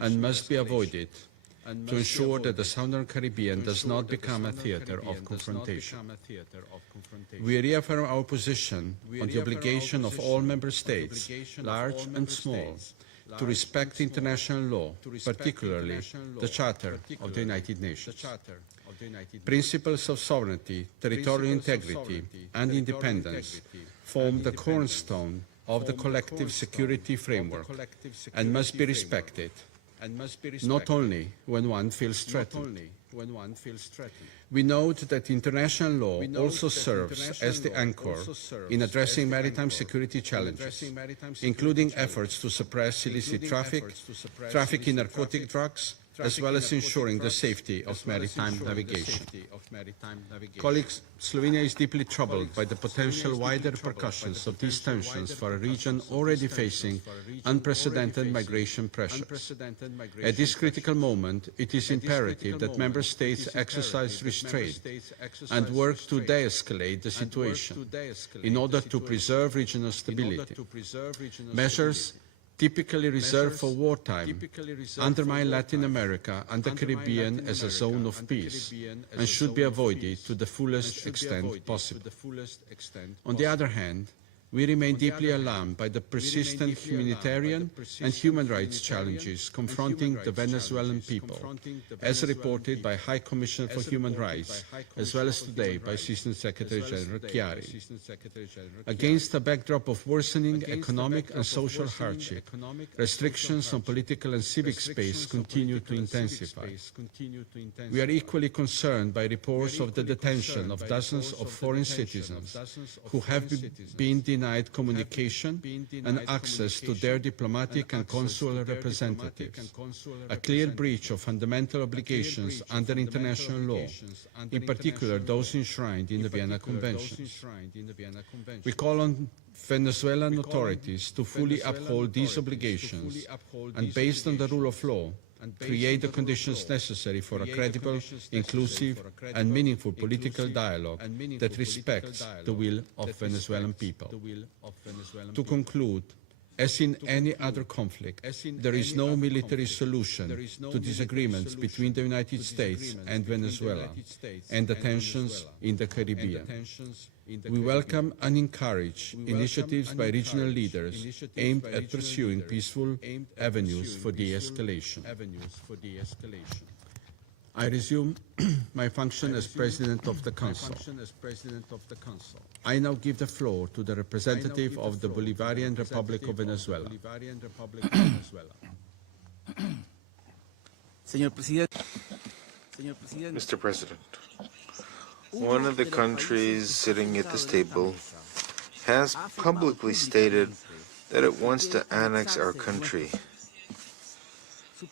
and must be avoided to ensure that the Southern Caribbean does not become a theater of confrontation. We reaffirm our position on the obligation of all member states, large and small, to respect international law, particularly the Charter of the United Nations. Principles of sovereignty, territorial integrity, and independence form the cornerstone of the collective security framework and must be respected, not only when one feels threatened. We note that international law also serves as the anchor in addressing maritime security challenges, including efforts to suppress illicit traffic in narcotic drugs, as well as ensuring the safety of maritime navigation. Colleagues, Slovenia is deeply troubled by the potential wider repercussions of these tensions for a region already facing unprecedented migration pressures. At this critical moment, it is imperative that member states exercise restraint and work to de-escalate the situation in order to preserve regional stability. Measures typically reserved for wartime, undermine Latin America and the Caribbean as a zone of peace and should be avoided to the fullest extent possible. On the other hand, We remain deeply alarmed by the persistent humanitarian and human rights challenges confronting the Venezuelan people, as reported by High Commissioner for Human Rights, as well as today by Assistant Secretary General Chiari. Against a backdrop of worsening economic and social hardship, restrictions on political and civic space continue to intensify. We are equally concerned by reports of the detention of dozens of foreign citizens who have been denied communication and access to their diplomatic and consular representatives, a clear breach of fundamental obligations under international law, in particular those enshrined in the Vienna Conventions. We call on Venezuelan authorities to fully uphold these obligations and, based on the rule of law, create the conditions necessary for a credible, inclusive and meaningful political dialogue that respects the will of Venezuelan people. To conclude, as in any other conflict, there is no military solution to disagreements between the United States and Venezuela and the tensions in the Caribbean. We welcome and encourage initiatives by regional leaders aimed at pursuing peaceful avenues for de-escalation. I resume my function as President of the Council. I now give the floor to the representative of the Bolivarian Republic of Venezuela. Mr. President, one of the countries sitting at this table has publicly stated that it wants to annex our country.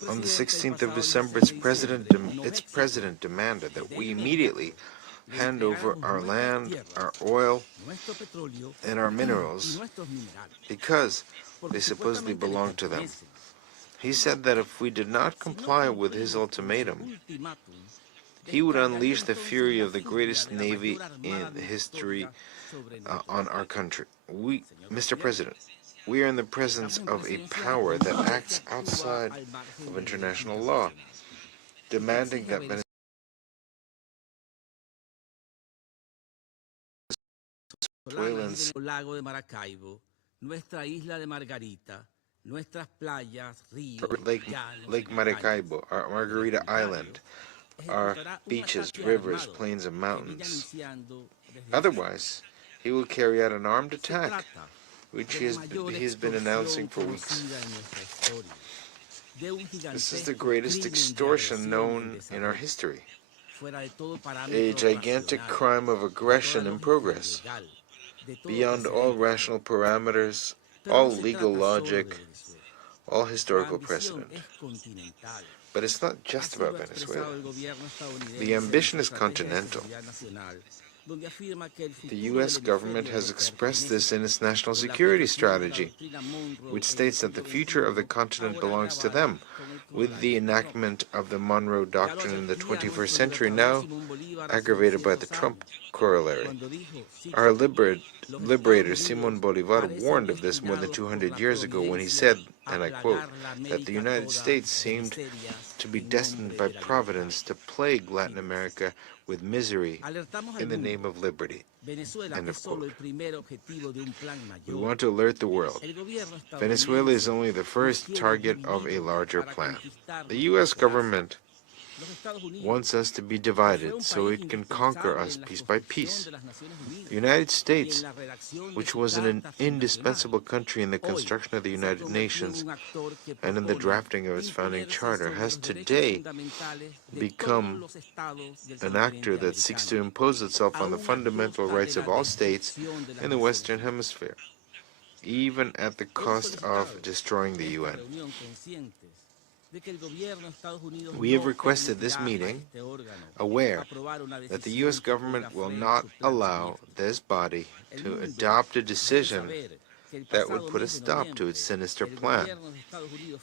On the 16th of December, its president demanded that we immediately hand over our land, our oil, and our minerals because they supposedly belong to them. He said that if we did not comply with his ultimatum, he would unleash the fury of the greatest navy in history on our country. Mr. President, we are in the presence of a power that acts outside of international law, demanding that Venezuelans Lake Maracaibo, our Margarita Island, our beaches, rivers, plains, and mountains. Otherwise, he will carry out an armed attack, which he has been announcing for weeks. This is the greatest extortion known in our history, a gigantic crime of aggression in progress, beyond all rational parameters, all legal logic, all historical precedent. But it's not just about Venezuela. The ambition is continental. The U.S. government has expressed this in its national security strategy, which states that the future of the continent belongs to them, with the enactment of the Monroe Doctrine in the 21st century, now aggravated by the Trump corollary. Our liberator Simón Bolívar warned of this more than 200 years ago when he said, and I quote, that the United States seemed to be destined by Providence to plague Latin America with misery in the name of liberty. End of quote. We want to alert the world. Venezuela is only the first target of a larger plan. The U.S. government wants us to be divided so it can conquer us piece by piece. The United States, which was an indispensable country in the construction of the United Nations and in the drafting of its founding charter, has today become an actor that seeks to impose itself on the fundamental rights of all states in the Western Hemisphere, even at the cost of destroying the UN. We have requested this meeting, aware that the U.S. government will not allow this body to adopt a decision that would put a stop to its sinister plan.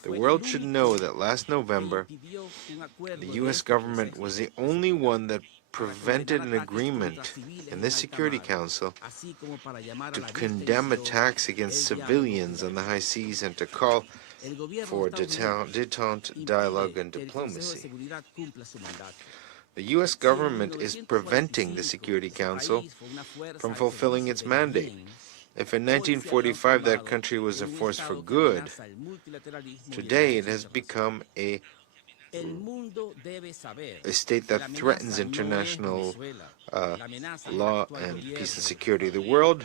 The world should know that last November, the U.S. government was the only one that prevented an agreement in the Security Council to condemn attacks against civilians on the high seas and to call for détente, dialogue, and diplomacy. The U.S. government is preventing the Security Council from fulfilling its mandate, If in 1945 that country was a force for good, today it has become a state that threatens international law and peace and security. The world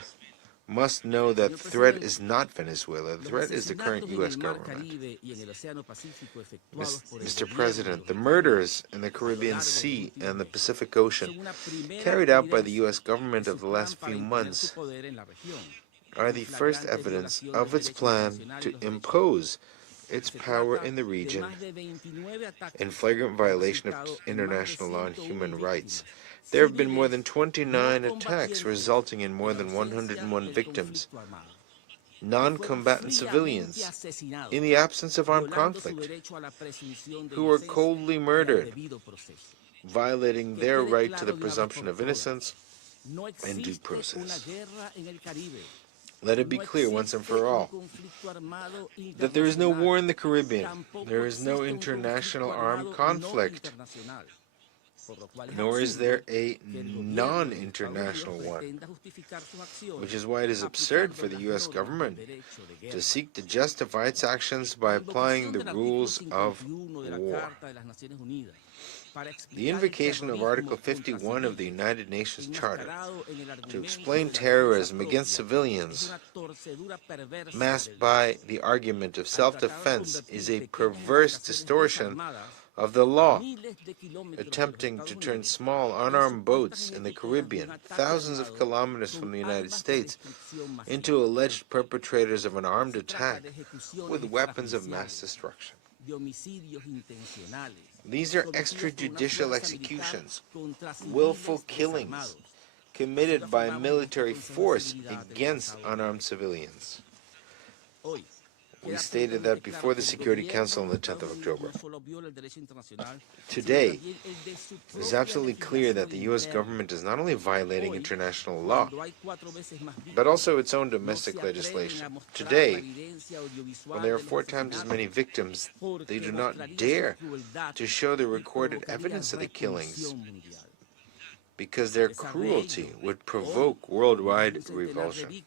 must know that threat is not Venezuela. The threat is the current U.S. government. Mr. President, the murders in the Caribbean Sea and the Pacific Ocean carried out by the U.S. government of the last few months are the first evidence of its plan to impose its power in the region in flagrant violation of international law and human rights. There have been more than 29 attacks resulting in more than 101 victims, non-combatant civilians, in the absence of armed conflict, who were coldly murdered, violating their right to the presumption of innocence and due process. Let it be clear once and for all that there is no war in the Caribbean, there is no international armed conflict, nor is there a non-international one, which is why it is absurd for the U.S. government to seek to justify its actions by applying the rules of war. The invocation of Article 51 of the United Nations Charter to explain terrorism against civilians, masked by the argument of self-defense, is a perverse distortion of the law, attempting to turn small unarmed boats in the Caribbean, thousands of kilometers from the United States, into alleged perpetrators of an armed attack with weapons of mass destruction. These are extrajudicial executions, willful killings, committed by a military force against unarmed civilians. We stated that before the Security Council on the 10th of October. Today, it is absolutely clear that the U.S. government is not only violating international law, but also its own domestic legislation. Today, when there are 4 times as many victims, they do not dare to show the recorded evidence of the killings, because their cruelty would provoke worldwide revulsion.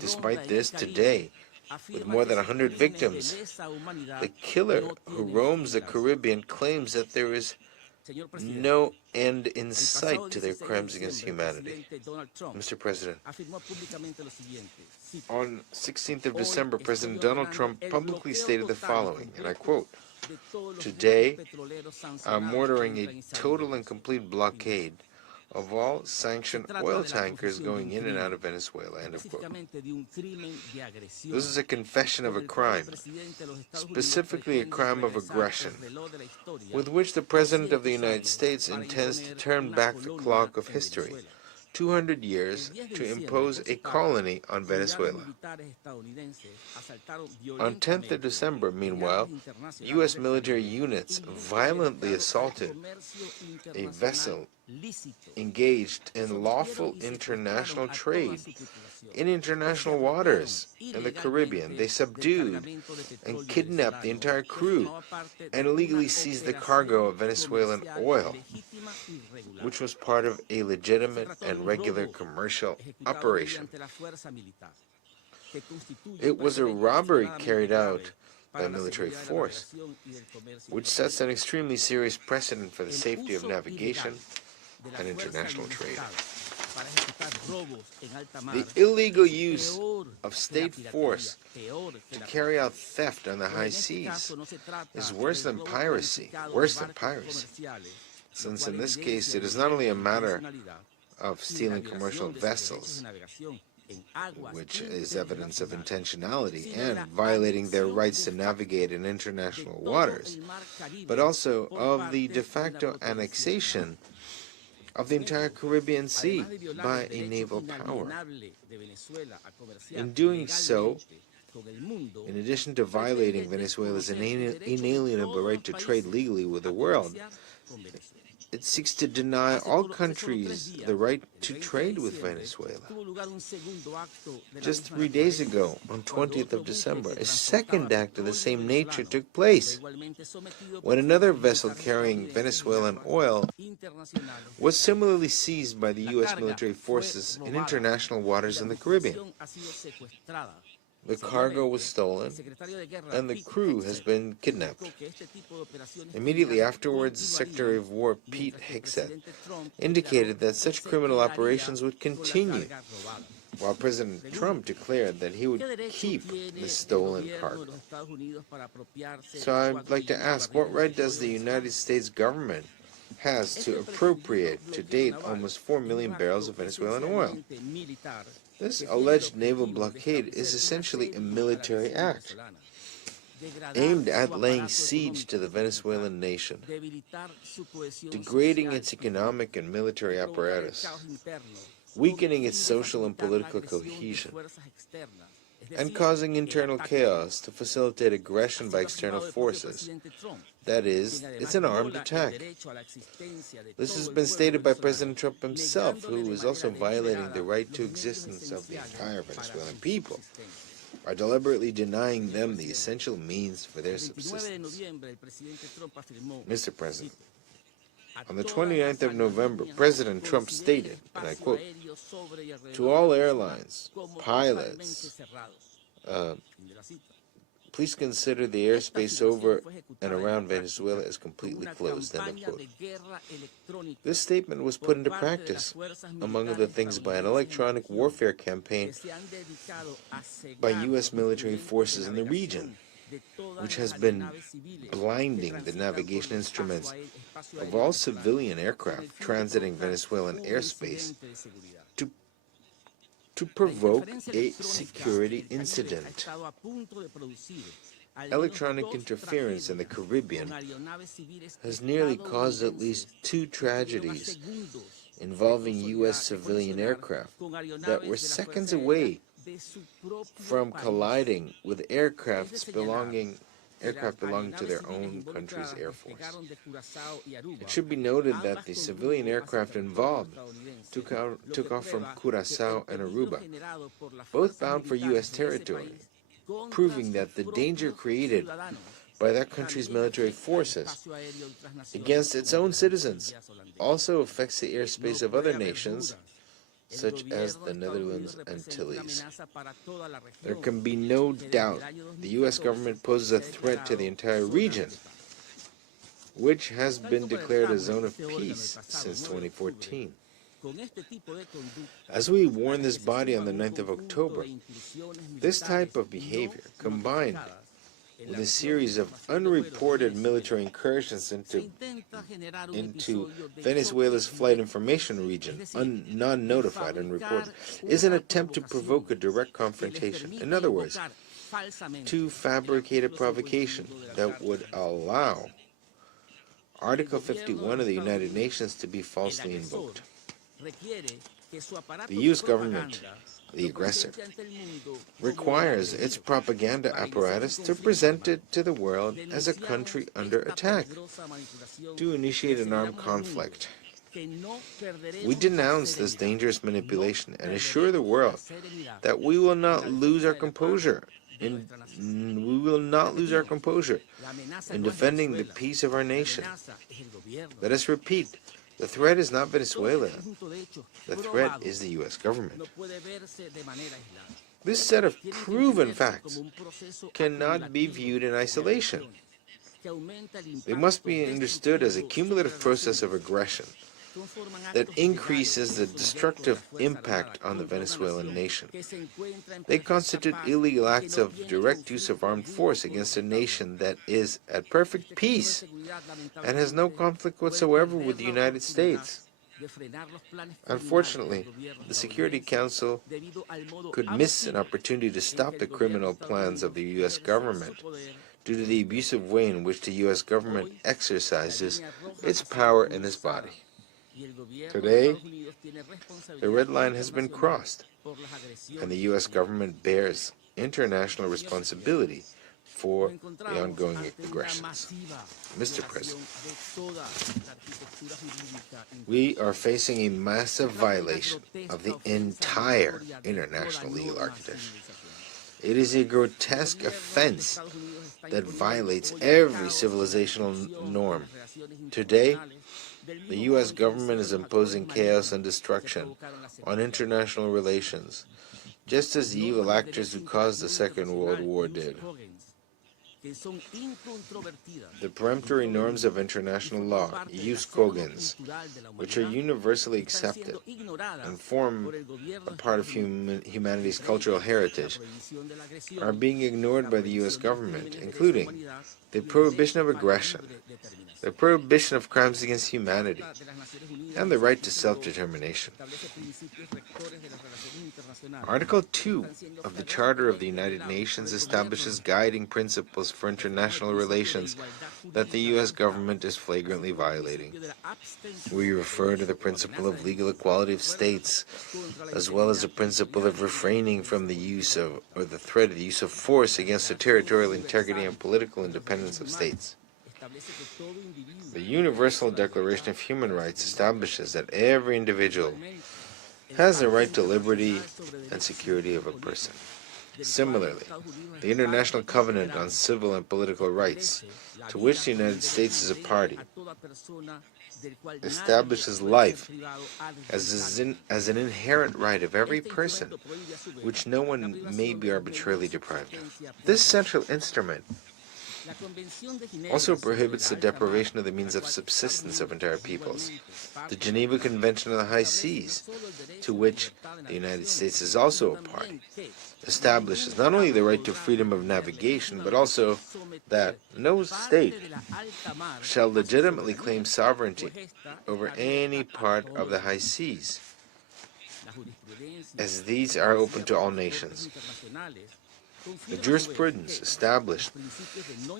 Despite this, today, with more than 100 victims, the killer who roams the Caribbean claims that there is no end in sight to their crimes against humanity. Mr. President, on 16th of December, President Donald Trump publicly stated the following, and I quote, "Today, I'm ordering a total and complete blockade of all sanctioned oil tankers going in and out of Venezuela," end of quote. This is a confession of a crime, specifically a crime of aggression, with which the President of the United States intends to turn back the clock of history 200 years to impose a colony on Venezuela. On 10th of December, meanwhile, U.S. military units violently assaulted a vessel engaged in lawful international trade in international waters in the Caribbean. They subdued and kidnapped the entire crew and illegally seized the cargo of Venezuelan oil, which was part of a legitimate and regular commercial operation. It was a robbery carried out by military force, which sets an extremely serious precedent for the safety of navigation and international trade. The illegal use of state force to carry out theft on the high seas is worse than piracy, since in this case it is not only a matter of stealing commercial vessels, which is evidence of intentionality and violating their rights to navigate in international waters, but also of the de facto annexation of the entire Caribbean Sea by a naval power. In doing so, in addition to violating Venezuela's inalienable right to trade legally with the world, it seeks to deny all countries the right to trade with Venezuela. Just 3 days ago, on 20th of December, a second act of the same nature took place, when another vessel carrying Venezuelan oil was similarly seized by the U.S. military forces in international waters in the Caribbean. The cargo was stolen, and the crew has been kidnapped. Immediately afterwards, the Secretary of War, Pete Hegseth, indicated that such criminal operations would continue, while President Trump declared that he would keep the stolen cargo. So I'd like to ask, what right does the United States government has to appropriate, to date, almost 4 million barrels of Venezuelan oil? This alleged naval blockade is essentially a military act aimed at laying siege to the Venezuelan nation, degrading its economic and military apparatus, weakening its social and political cohesion, and causing internal chaos to facilitate aggression by external forces. That is, it's an armed attack. This has been stated by President Trump himself, who is also violating the right to existence of the entire Venezuelan people by deliberately denying them the essential means for their subsistence. Mr. President, on the 29th of November, President Trump stated, and I quote, "To all airlines, pilots, please consider the airspace over and around Venezuela as completely closed," end of quote. This statement was put into practice, among other things, by an electronic warfare campaign by U.S. military forces in the region, which has been blinding the navigation instruments of all civilian aircraft transiting Venezuelan airspace to provoke a security incident. Electronic interference in the Caribbean has nearly caused at least 2 tragedies involving U.S. civilian aircraft that were seconds away from colliding with aircraft belonging to their own country's Air Force. It should be noted that the civilian aircraft involved took off from Curaçao and Aruba, both bound for U.S. territory, proving that the danger created by that country's military forces against its own citizens also affects the airspace of other nations, such as the Netherlands and Antilles. There can be no doubt the U.S. government poses a threat to the entire region, which has been declared a zone of peace since 2014. As we warned this body on the 9th of October, this type of behavior, combined with a series of unreported military incursions into Venezuela's flight information region, non-notified and reported, is an attempt to provoke a direct confrontation. In other words, to fabricate a provocation that would allow Article 51 of the United Nations to be falsely invoked. The U.S. government, the aggressor, requires its propaganda apparatus to present it to the world as a country under attack, to initiate an armed conflict. We denounce this dangerous manipulation and assure the world that we will not lose our composure. We will not lose our composure in defending the peace of our nation. Let us repeat. The threat is not Venezuela. The threat is the U.S. government. This set of proven facts cannot be viewed in isolation. They must be understood as a cumulative process of aggression that increases the destructive impact on the Venezuelan nation. They constitute illegal acts of direct use of armed force against a nation that is at perfect peace and has no conflict whatsoever with the United States. Unfortunately, the Security Council could miss an opportunity to stop the criminal plans of the U.S. government due to the abusive way in which the U.S. government exercises its power in this body. Today, the red line has been crossed, and the U.S. government bears international responsibility for the ongoing aggressions. Mr. President, we are facing a massive violation of the entire international legal architecture. It is a grotesque offense that violates every civilizational norm. Today, the U.S. government is imposing chaos and destruction on international relations, just as the evil actors who caused the Second World War did. The peremptory norms of international law, jus cogens, which are universally accepted and form a part of humanity's cultural heritage, are being ignored by the U.S. government, including the prohibition of aggression, the prohibition of crimes against humanity, and the right to self-determination. Article 2 of the Charter of the United Nations establishes guiding principles for international relations that the U.S. government is flagrantly violating. We refer to the principle of legal equality of states, as well as the principle of refraining from the use of, or the threat of the use of force against the territorial integrity and political independence of states. The Universal Declaration of Human Rights establishes that every individual has the right to liberty and security of a person. Similarly, the International Covenant on Civil and Political Rights, to which the United States is a party, establishes life as an inherent right of every person, which no one may be arbitrarily deprived of. This central instrument also prohibits the deprivation of the means of subsistence of entire peoples. The Geneva Convention on the High Seas, to which the United States is also a party, establishes not only the right to freedom of navigation, but also that no state shall legitimately claim sovereignty over any part of the high seas, as these are open to all nations. The jurisprudence established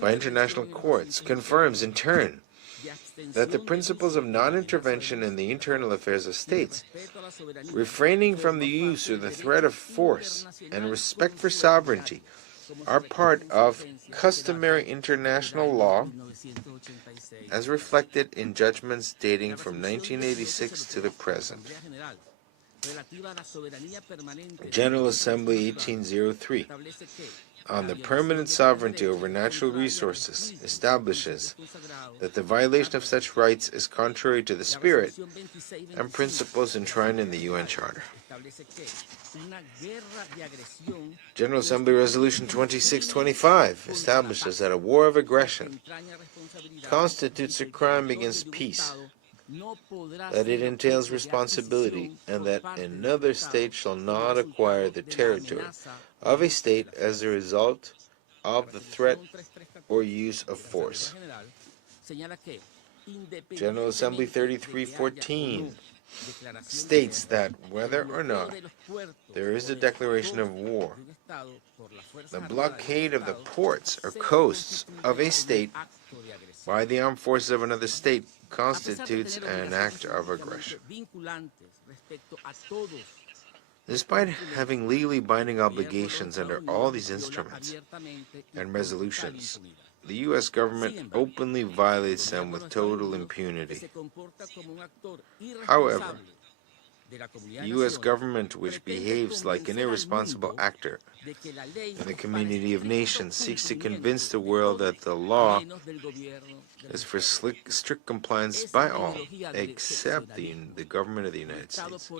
by international courts confirms in turn that the principles of non-intervention in the internal affairs of states, refraining from the use or the threat of force, and respect for sovereignty are part of customary international law as reflected in judgments dating from 1986 to the present. General Assembly 1803 on the permanent sovereignty over natural resources establishes that the violation of such rights is contrary to the spirit and principles enshrined in the UN Charter. General Assembly Resolution 2625 establishes that a war of aggression constitutes a crime against peace, that it entails responsibility, and that another state shall not acquire the territory of a state as a result of the threat or use of force. General Assembly 3314 states that whether or not there is a declaration of war, the blockade of the ports or coasts of a state by the armed forces of another state constitutes an act of aggression. Despite having legally binding obligations under all these instruments and resolutions, the U.S. government openly violates them with total impunity. However, the U.S. government, which behaves like an irresponsible actor in the community of nations, seeks to convince the world that the law is for strict compliance by all, except the government of the United States.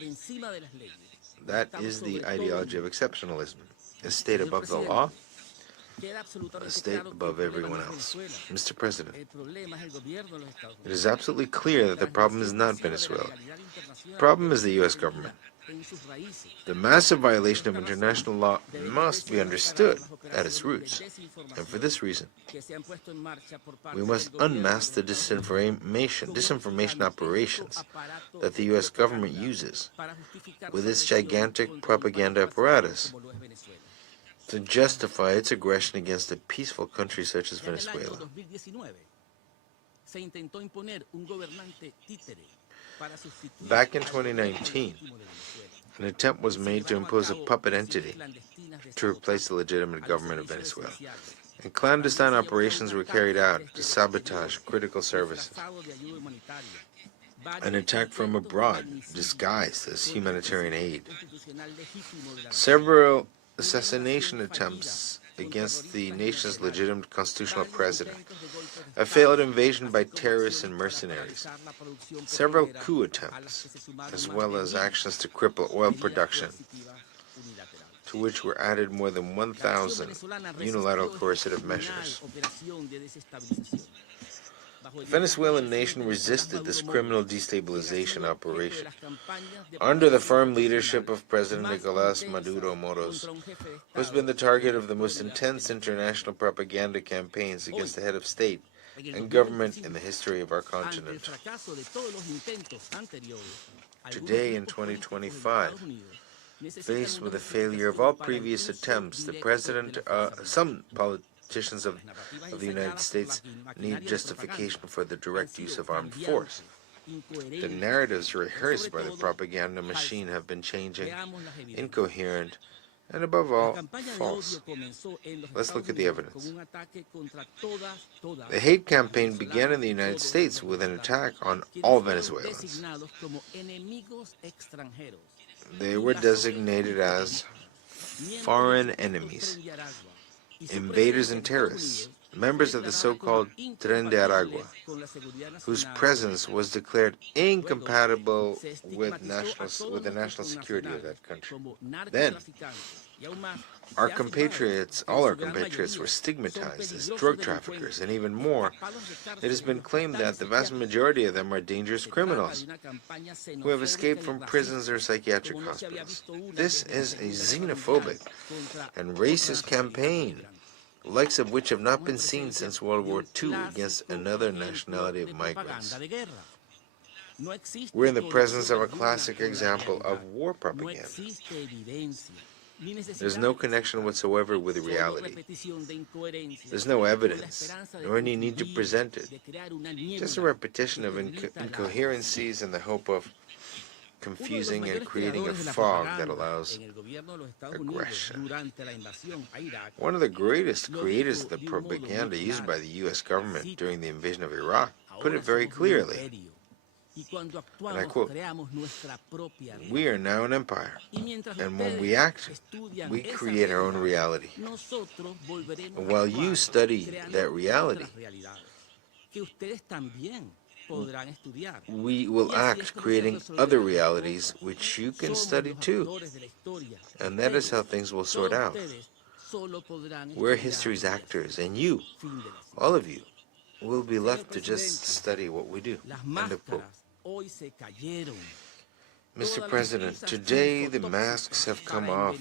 That is the ideology of exceptionalism. A state above the law, a state above everyone else. Mr. President, it is absolutely clear that the problem is not Venezuela. The problem is the U.S. government. The massive violation of international law must be understood at its roots, and for this reason, we must unmask the disinformation operations that the U.S. government uses with its gigantic propaganda apparatus to justify its aggression against a peaceful country such as Venezuela. Back in 2019, an attempt was made to impose a puppet entity to replace the legitimate government of Venezuela. and clandestine operations were carried out to sabotage critical services. An attack from abroad disguised as humanitarian aid. Several assassination attempts against the nation's legitimate constitutional president. A failed invasion by terrorists and mercenaries. Several coup attempts, as well as actions to cripple oil production, to which were added more than 1,000 unilateral coercive measures. The Venezuelan nation resisted this criminal destabilization operation under the firm leadership of President Nicolas Maduro Moros, who has been the target of the most intense international propaganda campaigns against the head of state and government in the history of our continent. Today, in 2025, faced with the failure of all previous attempts, the president, some politicians of the United States need justification for the direct use of armed force. The narratives rehearsed by the propaganda machine have been changing, incoherent, and above all, false. Let's look at the evidence. The hate campaign began in the United States with an attack on all Venezuelans. They were designated as foreign enemies, invaders and terrorists, members of the so-called Tren de Aragua, whose presence was declared incompatible with the national security of that country. Then, our compatriots, all our compatriots, were stigmatized as drug traffickers, and even more, it has been claimed that the vast majority of them are dangerous criminals who have escaped from prisons or psychiatric hospitals. This is a xenophobic and racist campaign, the likes of which have not been seen since World War II against another nationality of migrants. We're in the presence of a classic example of war propaganda. There's no connection whatsoever with reality. There's no evidence, nor any need to present it. Just a repetition of incoherencies in the hope of confusing and creating a fog that allows aggression. One of the greatest creators of the propaganda used by the U.S. government during the invasion of Iraq put it very clearly. And I quote, "We are now an empire, and when we act, we create our own reality. And while you study that reality, we will act creating other realities which you can study too. And that is how things will sort out. We're history's actors, and you, all of you, will be left to just study what we do." End of quote. Mr. President, today the masks have come off.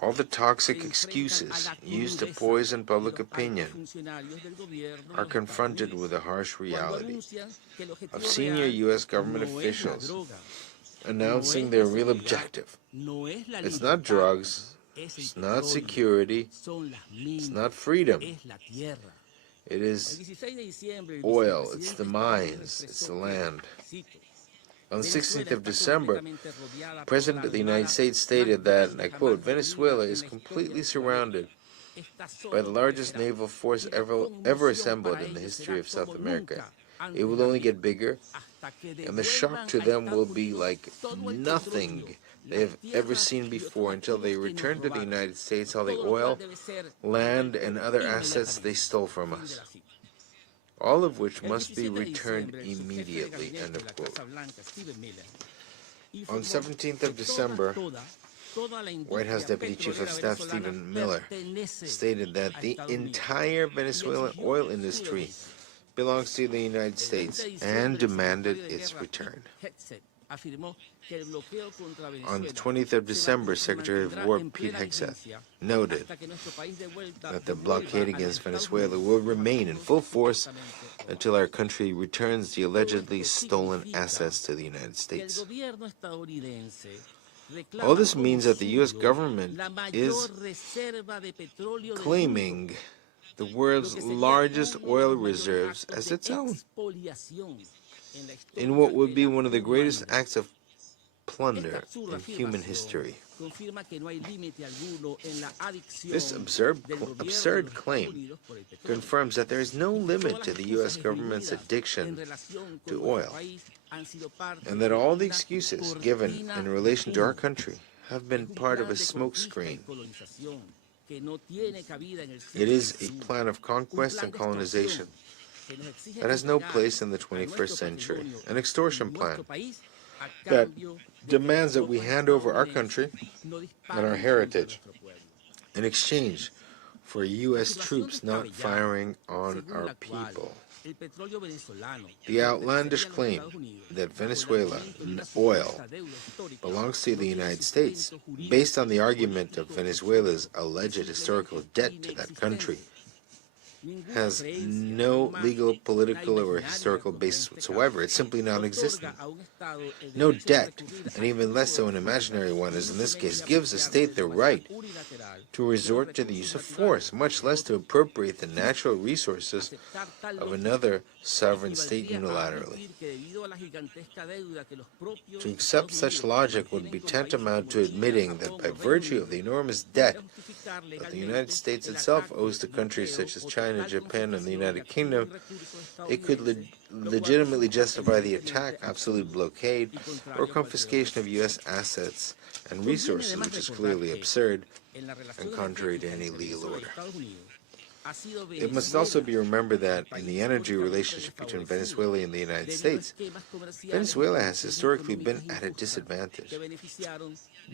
All the toxic excuses used to poison public opinion are confronted with a harsh reality of senior U.S. government officials announcing their real objective. It's not drugs, it's not security, it's not freedom. It is oil, it's the mines, it's the land. On the 16th of December, the President of the United States stated that, and I quote, "Venezuela is completely surrounded by the largest naval force ever assembled in the history of South America. It will only get bigger, and the shock to them will be like nothing they have ever seen before until they return to the United States all the oil, land, and other assets they stole from us, all of which must be returned immediately." End of quote. On 17th of December, White House Deputy Chief of Staff Stephen Miller stated that the entire Venezuelan oil industry belongs to the United States and demanded its return. On the 20th of December, Secretary of War Pete Hegseth noted that the blockade against Venezuela will remain in full force until our country returns the allegedly stolen assets to the United States. All this means that the U.S. government is claiming the world's largest oil reserves as its own, in what would be one of the greatest acts of plunder in human history. This absurd claim confirms that there is no limit to the U.S. government's addiction to oil, and that all the excuses given in relation to our country have been part of a smokescreen. It is a plan of conquest and colonization that has no place in the 21st century, an extortion plan that demands that we hand over our country and our heritage in exchange for U.S. troops not firing on our people. The outlandish claim that Venezuelan oil belongs to the United States, based on the argument of Venezuela's alleged historical debt to that country, has no legal, political, or historical basis whatsoever. It's simply non-existent. No debt, and even less so an imaginary one, as in this case, gives a state the right to resort to the use of force, much less to appropriate the natural resources of another sovereign state unilaterally. To accept such logic would be tantamount to admitting that by virtue of the enormous debt that the United States itself owes to countries such as China, Japan, and the United Kingdom, it could legitimately justify the attack, absolute blockade, or confiscation of U.S. assets and resources, which is clearly absurd and contrary to any legal order. It must also be remembered that in the energy relationship between Venezuela and the United States, Venezuela has historically been at a disadvantage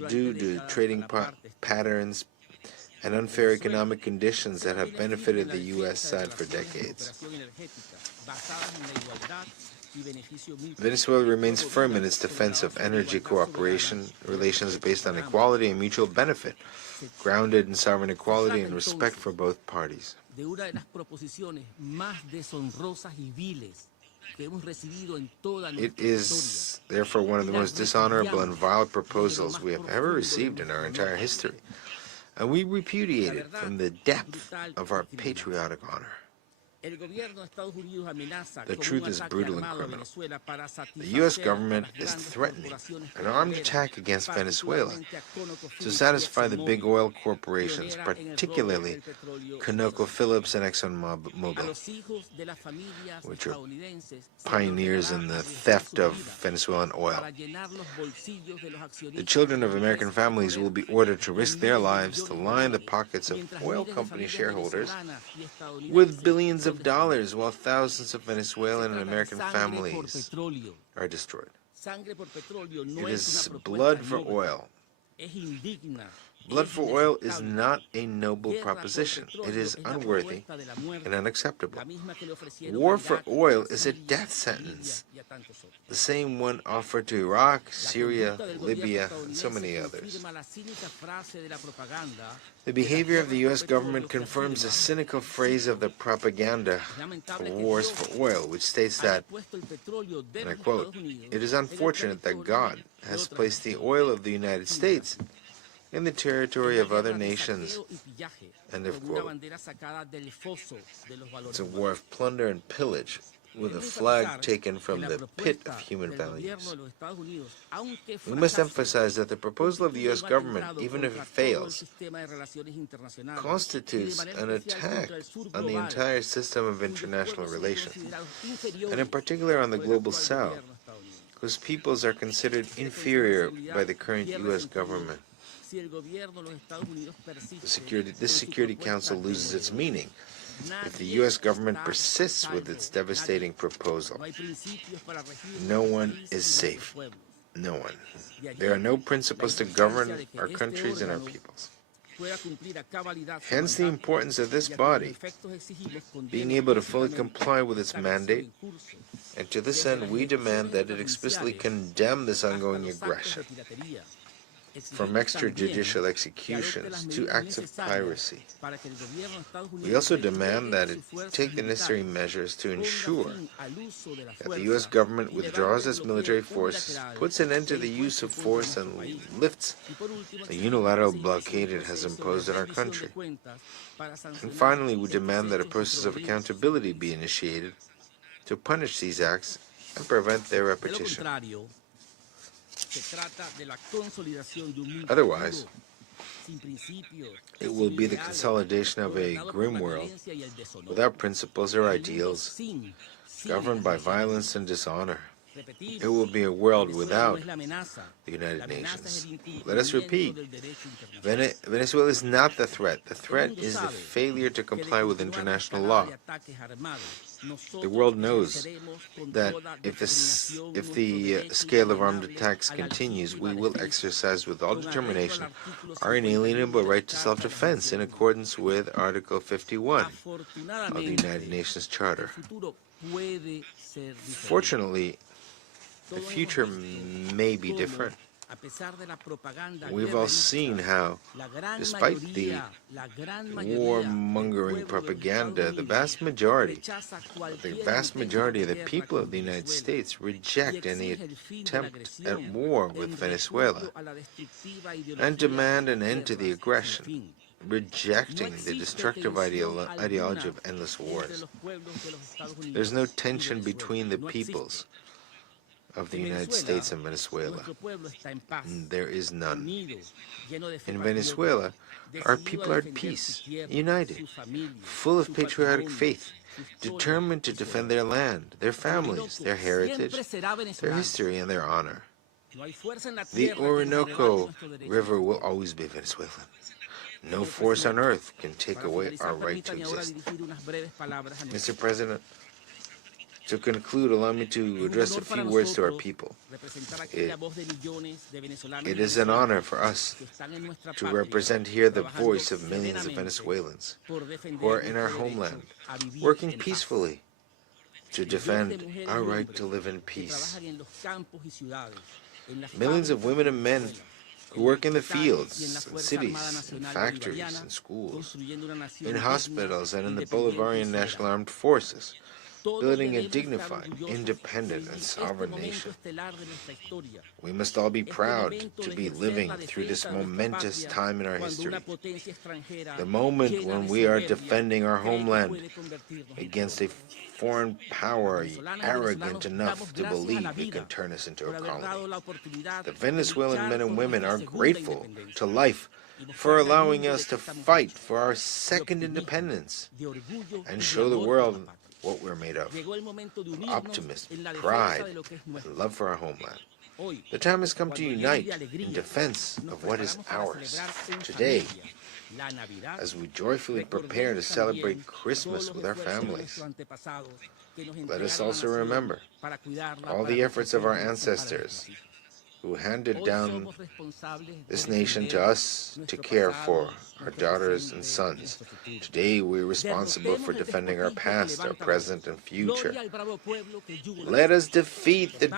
due to trading patterns and unfair economic conditions that have benefited the U.S. side for decades. Venezuela remains firm in its defense of energy cooperation, relations based on equality and mutual benefit, grounded in sovereign equality and respect for both parties. It is therefore one of the most dishonorable and vile proposals we have ever received in our entire history, and we repudiate it from the depth of our patriotic honor. The truth is brutal and criminal. The U.S. government is threatening an armed attack against Venezuela to satisfy the big oil corporations, particularly ConocoPhillips and ExxonMobil, which are pioneers in the theft of Venezuelan oil. The children of American families will be ordered to risk their lives to line the pockets of oil company shareholders with billions of dollars, while thousands of Venezuelan and American families are destroyed. It is blood for oil. Blood for oil is not a noble proposition. It is unworthy and unacceptable. War for oil is a death sentence, the same one offered to Iraq, Syria, Libya, and so many others. The behavior of the U.S. government confirms a cynical phrase of the propaganda for wars for oil, which states that, and I quote, "It is unfortunate that God has placed the oil of the United States in the territory of other nations," end of quote. It's a war of plunder and pillage, with a flag taken from the pit of human values. We must emphasize that the proposal of the U.S. government, even if it fails, constitutes an attack on the entire system of international relations, and in particular on the global South, whose peoples are considered inferior by the current U.S. government. This Security Council loses its meaning if the U.S. government persists with its devastating proposal. No one is safe. No one. There are no principles to govern our countries and our peoples. Hence the importance of this body being able to fully comply with its mandate, and to this end we demand that it explicitly condemn this ongoing aggression, from extrajudicial executions to acts of piracy. We also demand that it take the necessary measures to ensure that the U.S. government withdraws its military forces, puts an end to the use of force, and lifts the unilateral blockade it has imposed on our country. And finally, we demand that a process of accountability be initiated to punish these acts and prevent their repetition. Otherwise, it will be the consolidation of a grim world without principles or ideals, governed by violence and dishonor. It will be a world without the United Nations. Let us repeat, Venezuela is not the threat. The threat is the failure to comply with international law. The world knows that if the scale of armed attacks continues, we will exercise with all determination our inalienable right to self-defense in accordance with Article 51 of the United Nations Charter. Fortunately, the future may be different. We've all seen how, despite the warmongering propaganda, the vast majority of the people of the United States reject any attempt at war with Venezuela and demand an end to the aggression, rejecting the destructive ideology of endless wars. There's no tension between the peoples of the United States and Venezuela. There is none. In Venezuela, our people are at peace, united, full of patriotic faith, determined to defend their land, their families, their heritage, their history, and their honor. The Orinoco River will always be Venezuelan. No force on earth can take away our right to exist. Mr. President, to conclude, allow me to address a few words to our people. It is an honor for us to represent here the voice of millions of Venezuelans who are in our homeland, working peacefully to defend our right to live in peace. Millions of women and men who work in the fields, in cities, in factories, in schools, in hospitals, and in the Bolivarian National Armed Forces, building a dignified, independent, and sovereign nation. We must all be proud to be living through this momentous time in our history, the moment when we are defending our homeland against a foreign power arrogant enough to believe it can turn us into a colony. The Venezuelan men and women are grateful to life for allowing us to fight for our second independence and show the world what we're made of: optimism, pride, and love for our homeland. The time has come to unite in defense of what is ours. Today, as we joyfully prepare to celebrate Christmas with our families, let us also remember all the efforts of our ancestors who handed down this nation to us to care for our daughters and sons. Today we are responsible for defending our past, our present, and future. Let us defeat the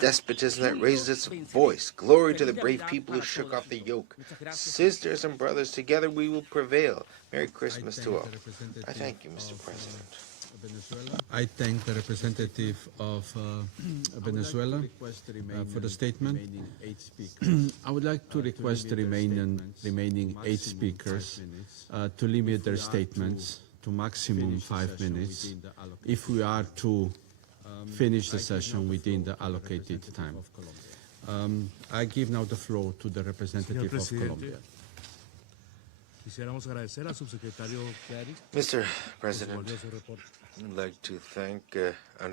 despotism that raises its voice. Glory to the brave people who shook off the yoke. Sisters and brothers, together we will prevail. Merry Christmas to all. I thank you, Mr. President. I thank the representative of Venezuela for the statement. I would like to request the remaining 8 speakers to limit their statements to maximum 5 minutes if we are to finish the session within the allocated time. I give now the floor to the representative of Colombia. Mr. President, I'd like to thank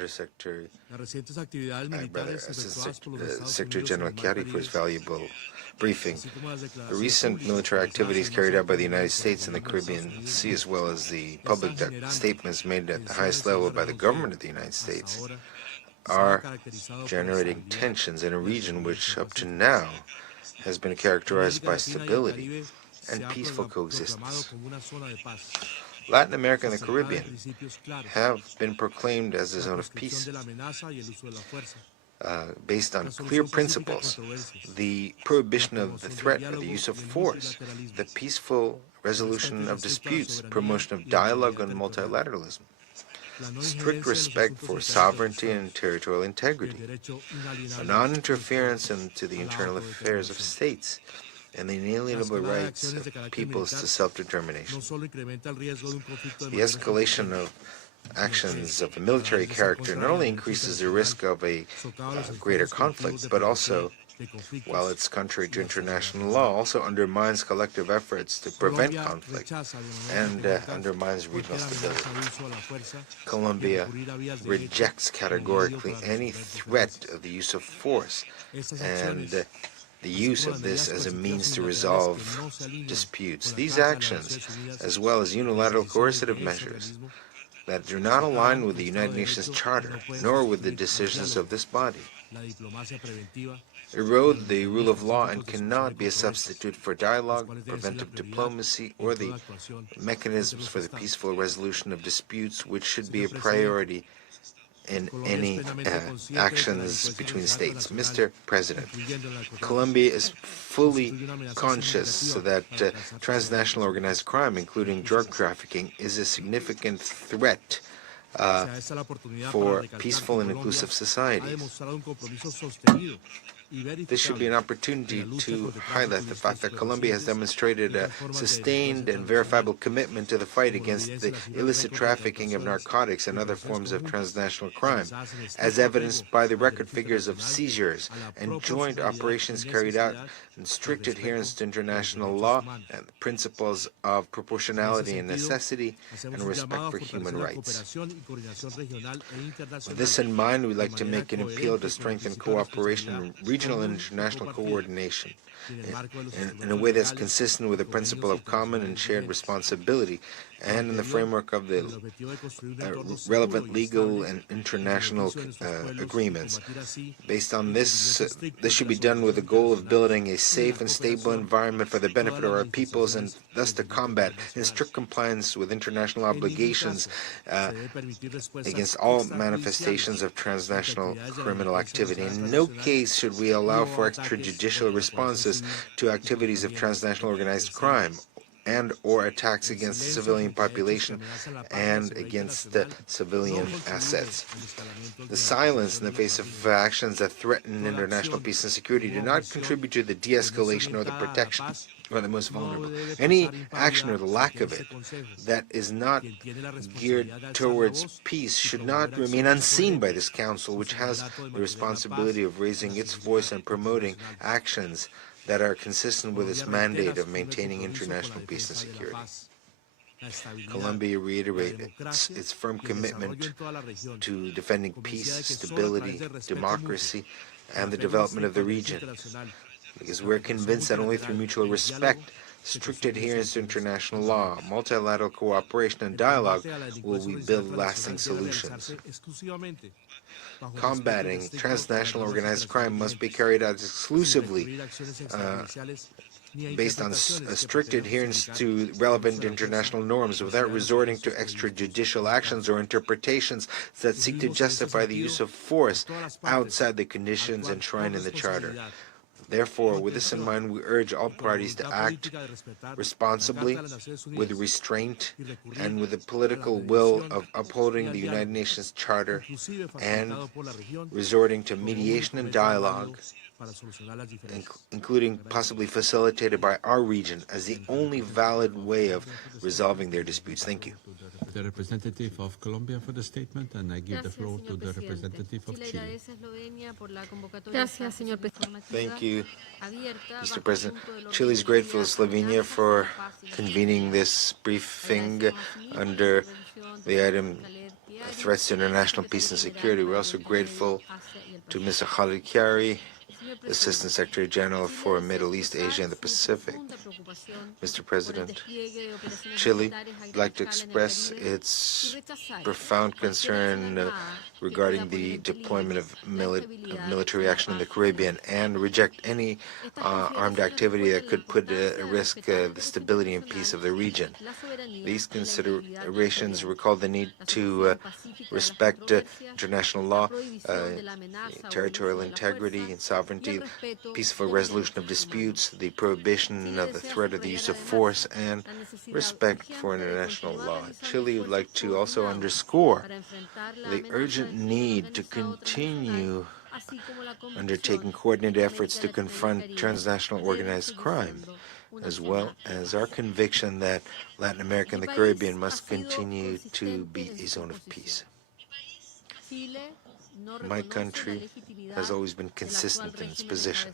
Secretary General Chiari for his valuable briefing. The recent military activities carried out by the United States in the Caribbean Sea, as well as the public statements made at the highest level by the government of the United States, are generating tensions in a region which up to now has been characterized by stability and peaceful coexistence. Latin America and the Caribbean have been proclaimed as a zone of peace based on clear principles: the prohibition of the threat or the use of force, the peaceful resolution of disputes, promotion of dialogue and multilateralism, strict respect for sovereignty and territorial integrity, a non-interference into the internal affairs of states, and the inalienable rights of peoples to self-determination. The escalation of actions of a military character not only increases the risk of a greater conflict, but also while it's contrary to international law, also undermines collective efforts to prevent conflict and undermines regional stability. Colombia rejects categorically any threat of the use of force and the use of this as a means to resolve disputes. These actions, as well as unilateral coercive measures that do not align with the United Nations Charter, nor with the decisions of this body, erode the rule of law and cannot be a substitute for dialogue, preventive diplomacy, or the mechanisms for the peaceful resolution of disputes, which should be a priority in any actions between states. Mr. President, Colombia is fully conscious that transnational organized crime, including drug trafficking, is a significant threat for peaceful and inclusive societies. This should be an opportunity to highlight the fact that Colombia has demonstrated a sustained and verifiable commitment to the fight against the illicit trafficking of narcotics and other forms of transnational crime, as evidenced by the record figures of seizures and joint operations carried out in strict adherence to international law and the principles of proportionality and necessity and respect for human rights. With this in mind, we'd like to make an appeal to strengthen cooperation and regional and international coordination in a way that's consistent with the principle of common and shared responsibility and in the framework of the relevant legal and international agreements. Based on this, this should be done with the goal of building a safe and stable environment for the benefit of our peoples and thus to combat in strict compliance with international obligations against all manifestations of transnational criminal activity. In no case should we allow for extrajudicial responses to activities of transnational organized crime and or attacks against the civilian population and against the civilian assets. The silence in the face of actions that threaten international peace and security do not contribute to the de-escalation or the protection of the most vulnerable. Any action or the lack of it that is not geared towards peace should not remain unseen by this Council, which has the responsibility of raising its voice and promoting actions that are consistent with its mandate of maintaining international peace and security. Colombia reiterates its firm commitment to defending peace, stability, democracy, and the development of the region, because we're convinced that only through mutual respect, strict adherence to international law, multilateral cooperation, and dialogue will we build lasting solutions. Combating transnational organized crime must be carried out exclusively based on a strict adherence to relevant international norms without resorting to extrajudicial actions or interpretations that seek to justify the use of force outside the conditions enshrined in the Charter. Therefore, with this in mind, we urge all parties to act responsibly, with restraint, and with the political will of upholding the United Nations Charter and resorting to mediation and dialogue, including possibly facilitated by our region as the only valid way of resolving their disputes. Thank you. The representative of Colombia for the statement, and I give the floor to the representative of Chile. Thank you, Mr. President. Chile is grateful to Slovenia for convening this briefing under the item Threats to International Peace and Security. We're also grateful to Mr. Khalid Chiari, Assistant Secretary General for Middle East, Asia, and the Pacific. Mr. President, Chile would like to express its profound concern regarding the deployment of military action in the Caribbean and reject any armed activity that could put at risk the stability and peace of the region. These considerations recall the need to respect international law, territorial integrity and sovereignty, peaceful resolution of disputes, the prohibition of the threat of the use of force, and respect for international law. Chile would like to also underscore the urgent need to continue undertaking coordinated efforts to confront transnational organized crime, as well as our conviction that Latin America and the Caribbean must continue to be a zone of peace. My country has always been consistent in its position.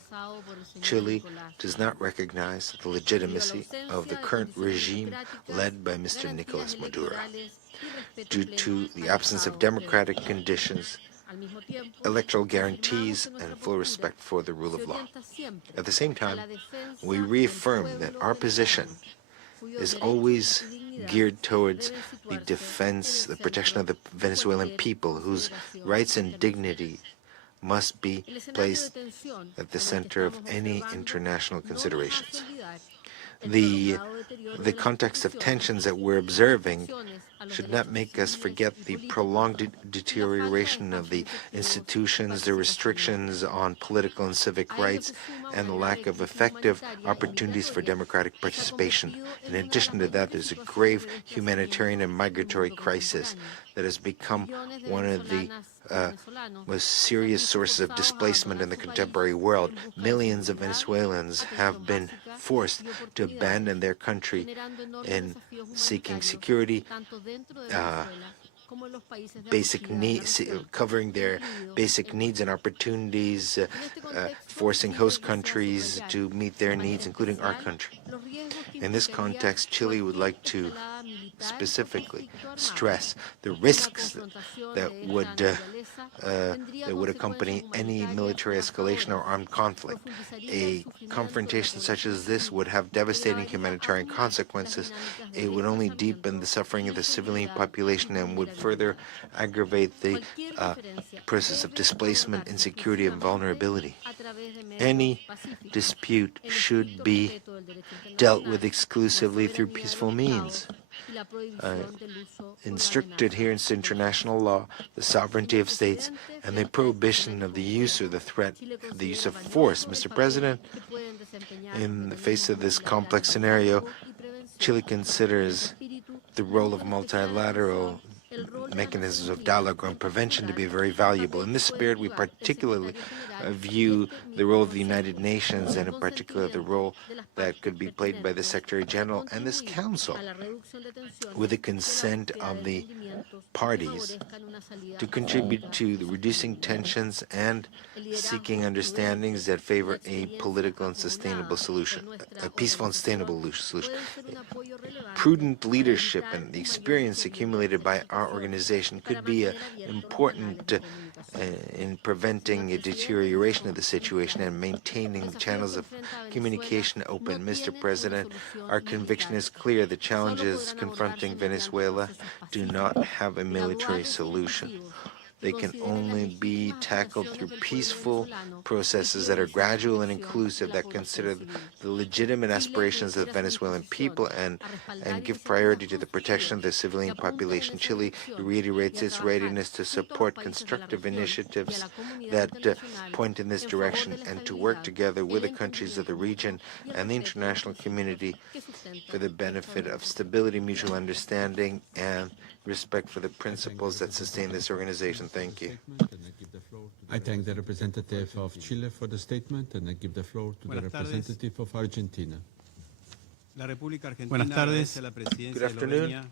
Chile does not recognize the legitimacy of the current regime led by Mr. Nicolas Maduro due to the absence of democratic conditions, electoral guarantees, and full respect for the rule of law. At the same time, we reaffirm that our position is always geared towards the defense, the protection of the Venezuelan people, whose rights and dignity must be placed at the center of any international considerations. The context of tensions that we're observing should not make us forget the prolonged deterioration of the institutions, the restrictions on political and civic rights, and the lack of effective opportunities for democratic participation. In addition to that, there's a grave humanitarian and migratory crisis that has become one of the most serious sources of displacement in the contemporary world. Millions of Venezuelans have been forced to abandon their country in seeking security, basic needs, covering their basic needs and opportunities, forcing host countries to meet their needs, including our country. In this context, Chile would like to specifically stress the risks that would accompany any military escalation or armed conflict. A confrontation such as this would have devastating humanitarian consequences. It would only deepen the suffering of the civilian population and would further aggravate the process of displacement, insecurity, and vulnerability. Any dispute should be dealt with exclusively through peaceful means. In strict adherence to international law, the sovereignty of states, and the prohibition of the use or the threat of the use of force. Mr. President, in the face of this complex scenario, Chile considers the role of multilateral mechanisms of dialogue and prevention to be very valuable. In this spirit, we particularly view the role of the United Nations, and in particular the role that could be played by the Secretary General and this Council, with the consent of the parties, to contribute to the reducing tensions and seeking understandings that favor a political and sustainable solution, a peaceful and sustainable solution. Prudent leadership and the experience accumulated by our organization could be important in preventing a deterioration of the situation and maintaining channels of communication open. Mr. President, our conviction is clear. The challenges confronting Venezuela do not have a military solution. They can only be tackled through peaceful processes that are gradual and inclusive, that consider the legitimate aspirations of the Venezuelan people and give priority to the protection of the civilian population. Chile reiterates its readiness to support constructive initiatives that point in this direction and to work together with the countries of the region and the international community for the benefit of stability, mutual understanding, and respect for the principles that sustain this organization. Thank you. I thank the representative of Chile for the statement, and I give the floor to the representative of Argentina. Buenas tardes. Good afternoon.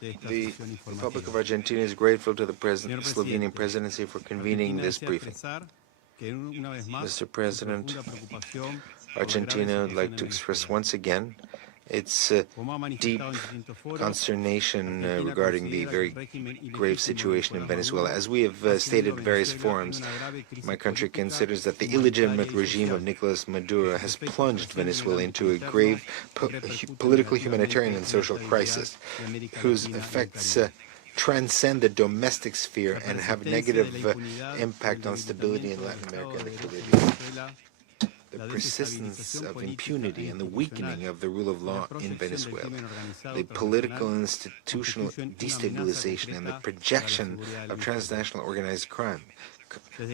The Republic of Argentina is grateful to the Slovenian presidency for convening this briefing. Mr. President, Argentina would like to express once again its deep consternation regarding the very grave situation in Venezuela. As we have stated in various forums, my country considers that the illegitimate regime of Nicolas Maduro has plunged Venezuela into a grave political, humanitarian, and social crisis, whose effects transcend the domestic sphere and have negative impact on stability in Latin America and the Caribbean. The persistence of impunity and the weakening of the rule of law in Venezuela, the political and institutional destabilization, and the projection of transnational organized crime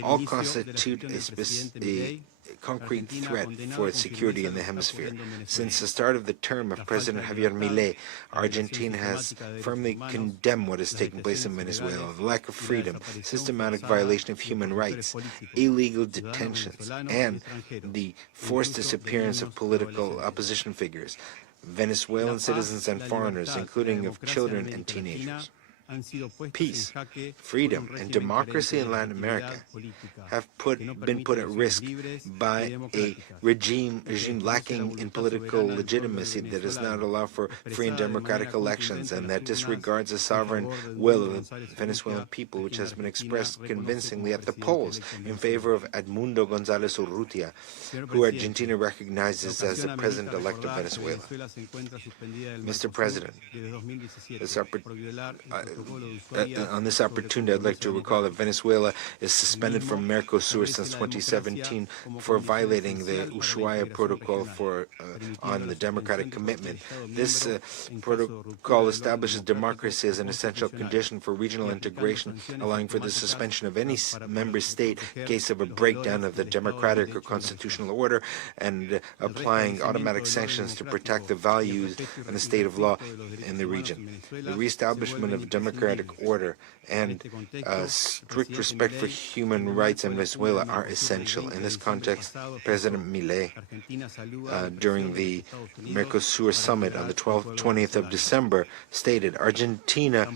all constitute a concrete threat for security in the hemisphere. Since the start of the term of President Javier Milei, Argentina has firmly condemned what has taken place in Venezuela: the lack of freedom, systematic violation of human rights, illegal detentions, and the forced disappearance of political opposition figures, Venezuelan citizens and foreigners, including of children and teenagers. peace, freedom, and democracy in Latin America have been put at risk by a regime lacking in political legitimacy that does not allow for free and democratic elections and that disregards the sovereign will of the Venezuelan people, which has been expressed convincingly at the polls in favor of Edmundo González Urrutia, who Argentina recognizes as the president-elect of Venezuela. Mr. President, on this opportunity, I'd like to recall that Venezuela is suspended from Mercosur since 2017 for violating the Ushuaia Protocol on the democratic commitment. This protocol establishes democracy as an essential condition for regional integration, allowing for the suspension of any member state in case of a breakdown of the democratic or constitutional order, and applying automatic sanctions to protect the values and the state of law in the region. The reestablishment of democratic order and strict respect for human rights in Venezuela are essential. In this context, President Milei, during the Mercosur summit on the 20th of December, stated, "Argentina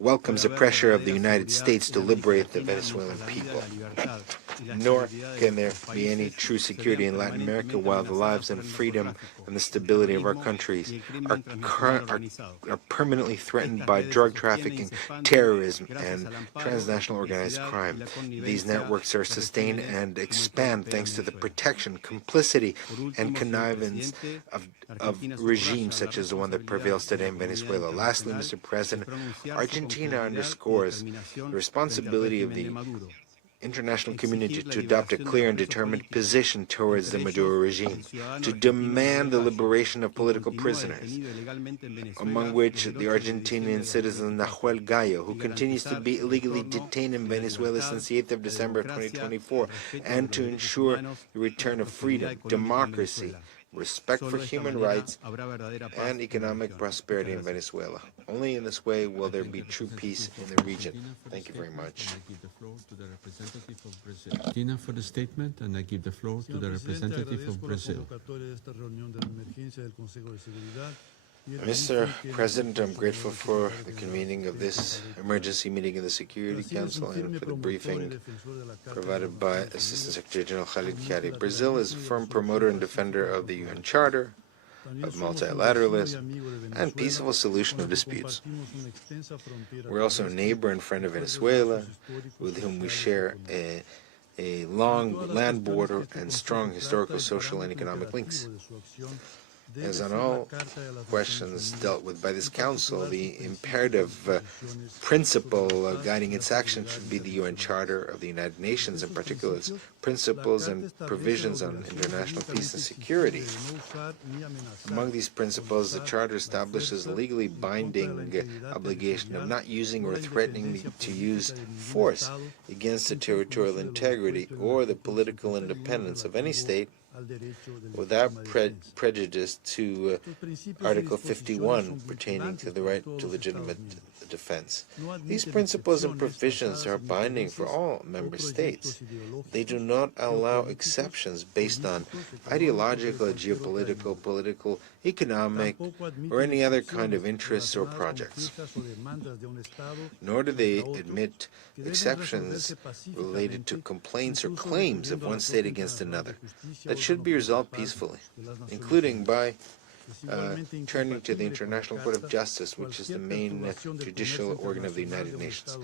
welcomes the pressure of the United States to liberate the Venezuelan people. Nor can there be any true security in Latin America while the lives and freedom and the stability of our countries are permanently threatened by drug trafficking, terrorism, and transnational organized crime. These networks are sustained and expand thanks to the protection, complicity, and connivance of regimes such as the one that prevails today in Venezuela." Lastly, Mr. President, Argentina underscores the responsibility of the international community to adopt a clear and determined position towards the Maduro regime, to demand the liberation of political prisoners, among which the Argentinian citizen Nahuel Gallo, who continues to be illegally detained in Venezuela since the 8th of December 2024, and to ensure the return of freedom, democracy, respect for human rights, and economic prosperity in Venezuela. Only in this way will there be true peace in the region. Thank you very much. I give the floor to the representative of Brazil. Argentina for the statement, and I give the floor to the representative of Brazil. Mr. President, I'm grateful for the convening of this emergency meeting of the Security Council and for the briefing provided by Assistant Secretary General Khalid Chiari. Brazil is a firm promoter and defender of the UN Charter, of multilateralism, and peaceful solution of disputes. We're also a neighbor and friend of Venezuela, with whom we share a long land border and strong historical, social, and economic links. As on all questions dealt with by this Council, the imperative principle guiding its action should be the UN Charter of the United Nations, in particular its principles and provisions on international peace and security. Among these principles, the Charter establishes a legally binding obligation of not using or threatening to use force against the territorial integrity or the political independence of any state, without prejudice to Article 51 pertaining to the right to legitimate defense. These principles and provisions are binding for all member states. They do not allow exceptions based on ideological, geopolitical, political, economic, or any other kind of interests or projects. Nor do they admit exceptions related to complaints or claims of one state against another that should be resolved peacefully, including by turning to the International Court of Justice, which is the main judicial organ of the United Nations.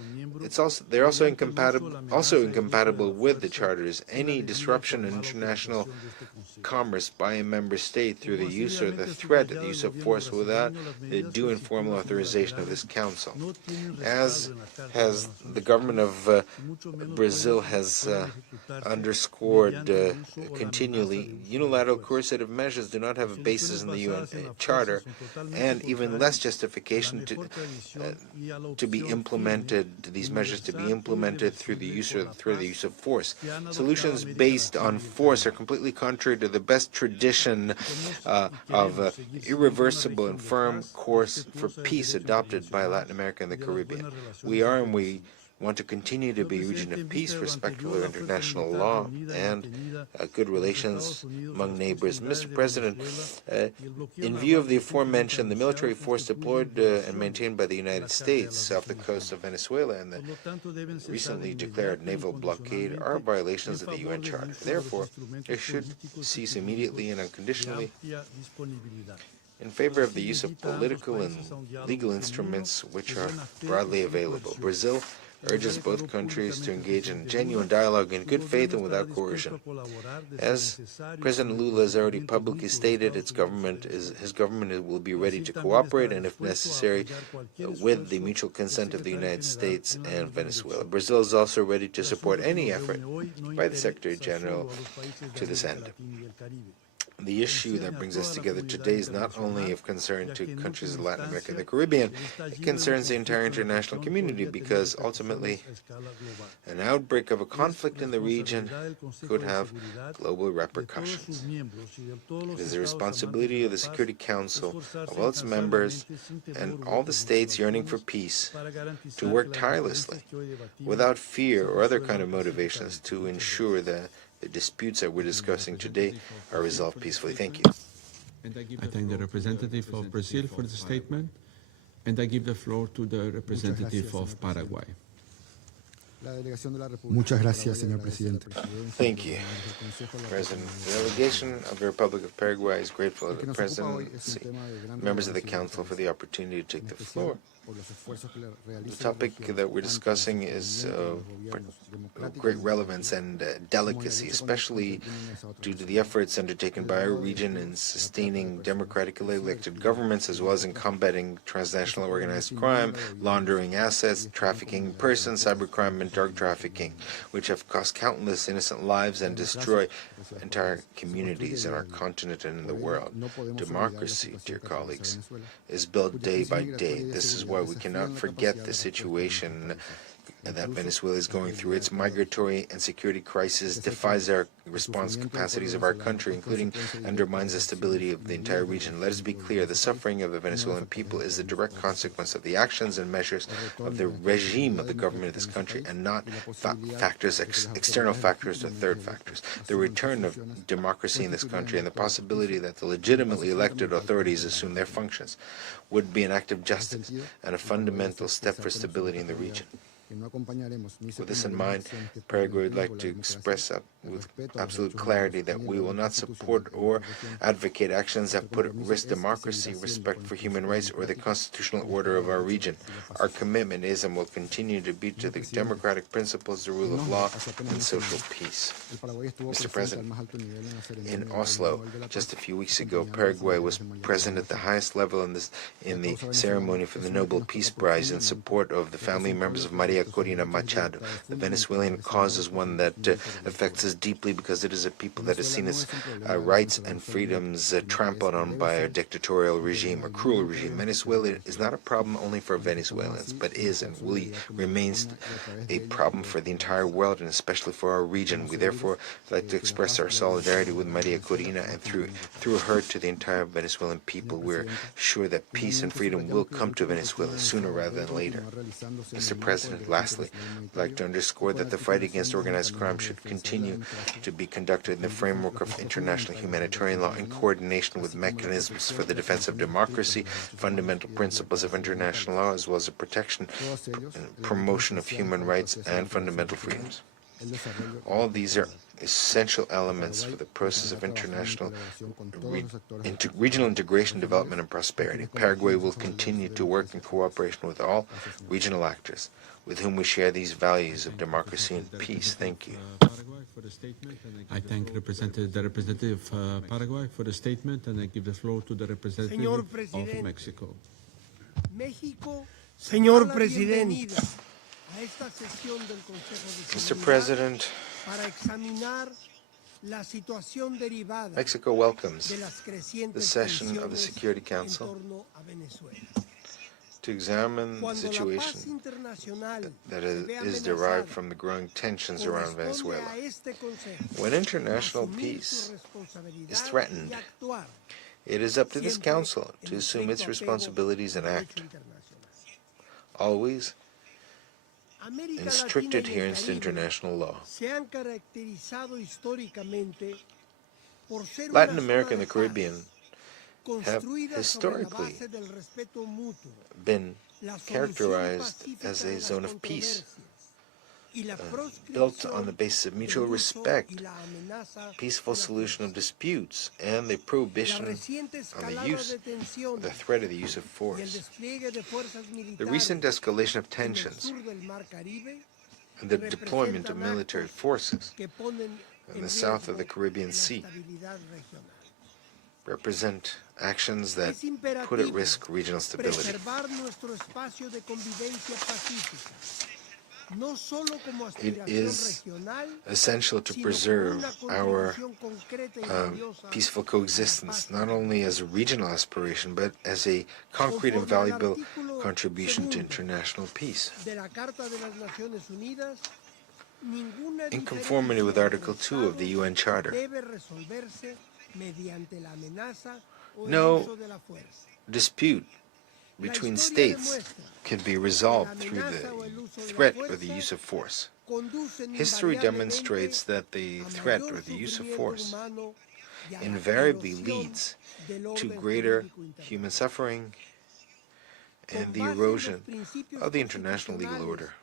They're also incompatible with the charters. Any disruption in international commerce by a member state through the use or the threat of the use of force without the due and formal authorization of this Council. As has the government of Brazil has underscored continually, unilateral coercive measures do not have a basis in the UN Charter, and even less justification to be implemented, these measures to be implemented through the use or through the use of force. Solutions based on force are completely contrary to the best tradition of irreversible and firm course for peace adopted by Latin America and the Caribbean. We are and we want to continue to be a region of peace, respectful of international law, and good relations among neighbors. Mr. President, in view of the aforementioned, the military force deployed and maintained by the United States off the coast of Venezuela and the recently declared naval blockade are violations of the UN Charter. Therefore, it should cease immediately and unconditionally in favor of the use of political and legal instruments which are broadly available. Brazil urges both countries to engage in genuine dialogue in good faith and without coercion. As President Lula has already publicly stated, his government will be ready to cooperate and, if necessary, with the mutual consent of the United States and Venezuela. Brazil is also ready to support any effort by the Secretary General to this end. The issue that brings us together today is not only of concern to countries of Latin America and the Caribbean, it concerns the entire international community because ultimately an outbreak of a conflict in the region could have global repercussions. It is the responsibility of the Security Council, of all its members, and all the states yearning for peace to work tirelessly, without fear or other kind of motivations, to ensure that the disputes that we're discussing today are resolved peacefully. Thank you. I thank the representative of Brazil for the statement, and I give the floor to the representative of Paraguay. Muchas gracias, señor presidente. Thank you, President. The delegation of the Republic of Paraguay is grateful to the presidency, members of the Council, for the opportunity to take the floor. The topic that we're discussing is of great relevance and delicacy, especially due to the efforts undertaken by our region in sustaining democratically elected governments, as well as in combating transnational organized crime, laundering assets, trafficking persons, cybercrime, and drug trafficking, which have cost countless innocent lives and destroy entire communities in our continent and in the world. Democracy, dear colleagues, is built day by day. This is why we cannot forget the situation that Venezuela is going through. Its migratory and security crisis defies our response capacities of our country, including undermines the stability of the entire region. Let us be clear, the suffering of the Venezuelan people is the direct consequence of the actions and measures of the regime of the government of this country, and not external factors or third factors. The return of democracy in this country and the possibility that the legitimately elected authorities assume their functions would be an act of justice and a fundamental step for stability in the region. With this in mind, Paraguay would like to express with absolute clarity that we will not support or advocate actions that put at risk democracy, respect for human rights, or the constitutional order of our region. Our commitment is and will continue to be to the democratic principles, the rule of law, and social peace. Mr. President, in Oslo, just a few weeks ago, Paraguay was present at the highest level in the ceremony for the Nobel Peace Prize in support of the family members of Maria Corina Machado. The Venezuelan cause is one that affects us deeply because it is a people that has seen its rights and freedoms trampled on by a dictatorial regime, a cruel regime. Venezuela is not a problem only for Venezuelans, but is and remains a problem for the entire world and especially for our region. We therefore like to express our solidarity with Maria Corina and through her to the entire Venezuelan people. We're sure that peace and freedom will come to Venezuela sooner rather than later. Mr. President, lastly, I'd like to underscore that the fight against organized crime should continue to be conducted in the framework of international humanitarian law in coordination with mechanisms for the defense of democracy, fundamental principles of international law, as well as the protection and promotion of human rights and fundamental freedoms. All these are essential elements for the process of international regional integration, development, and prosperity. Paraguay will continue to work in cooperation with all regional actors with whom we share these values of democracy and peace. Thank you. I thank the representative of Paraguay for the statement, and I give the floor to the representative of Mexico. Señor Presidente, Mr. President, Mexico welcomes the session of the Security Council to examine the situation that is derived from the growing tensions around Venezuela. When international peace is threatened, it is up to this Council to assume its responsibilities and act. Always in strict adherence to international law. Latin America and the Caribbean have historically been characterized as a zone of peace, built on the basis of mutual respect, peaceful solution of disputes, and the prohibition on the threat of the use of force. The recent escalation of tensions and the deployment of military forces in the south of the Caribbean Sea represent actions that put at risk regional stability. It is essential to preserve our peaceful coexistence, not only as a regional aspiration, but as a concrete and valuable contribution to international peace. In conformity with Article 2 of the UN Charter, no dispute between states can be resolved through the threat or the use of force. History demonstrates that the threat or the use of force invariably leads to greater human suffering and the erosion of the international legal order.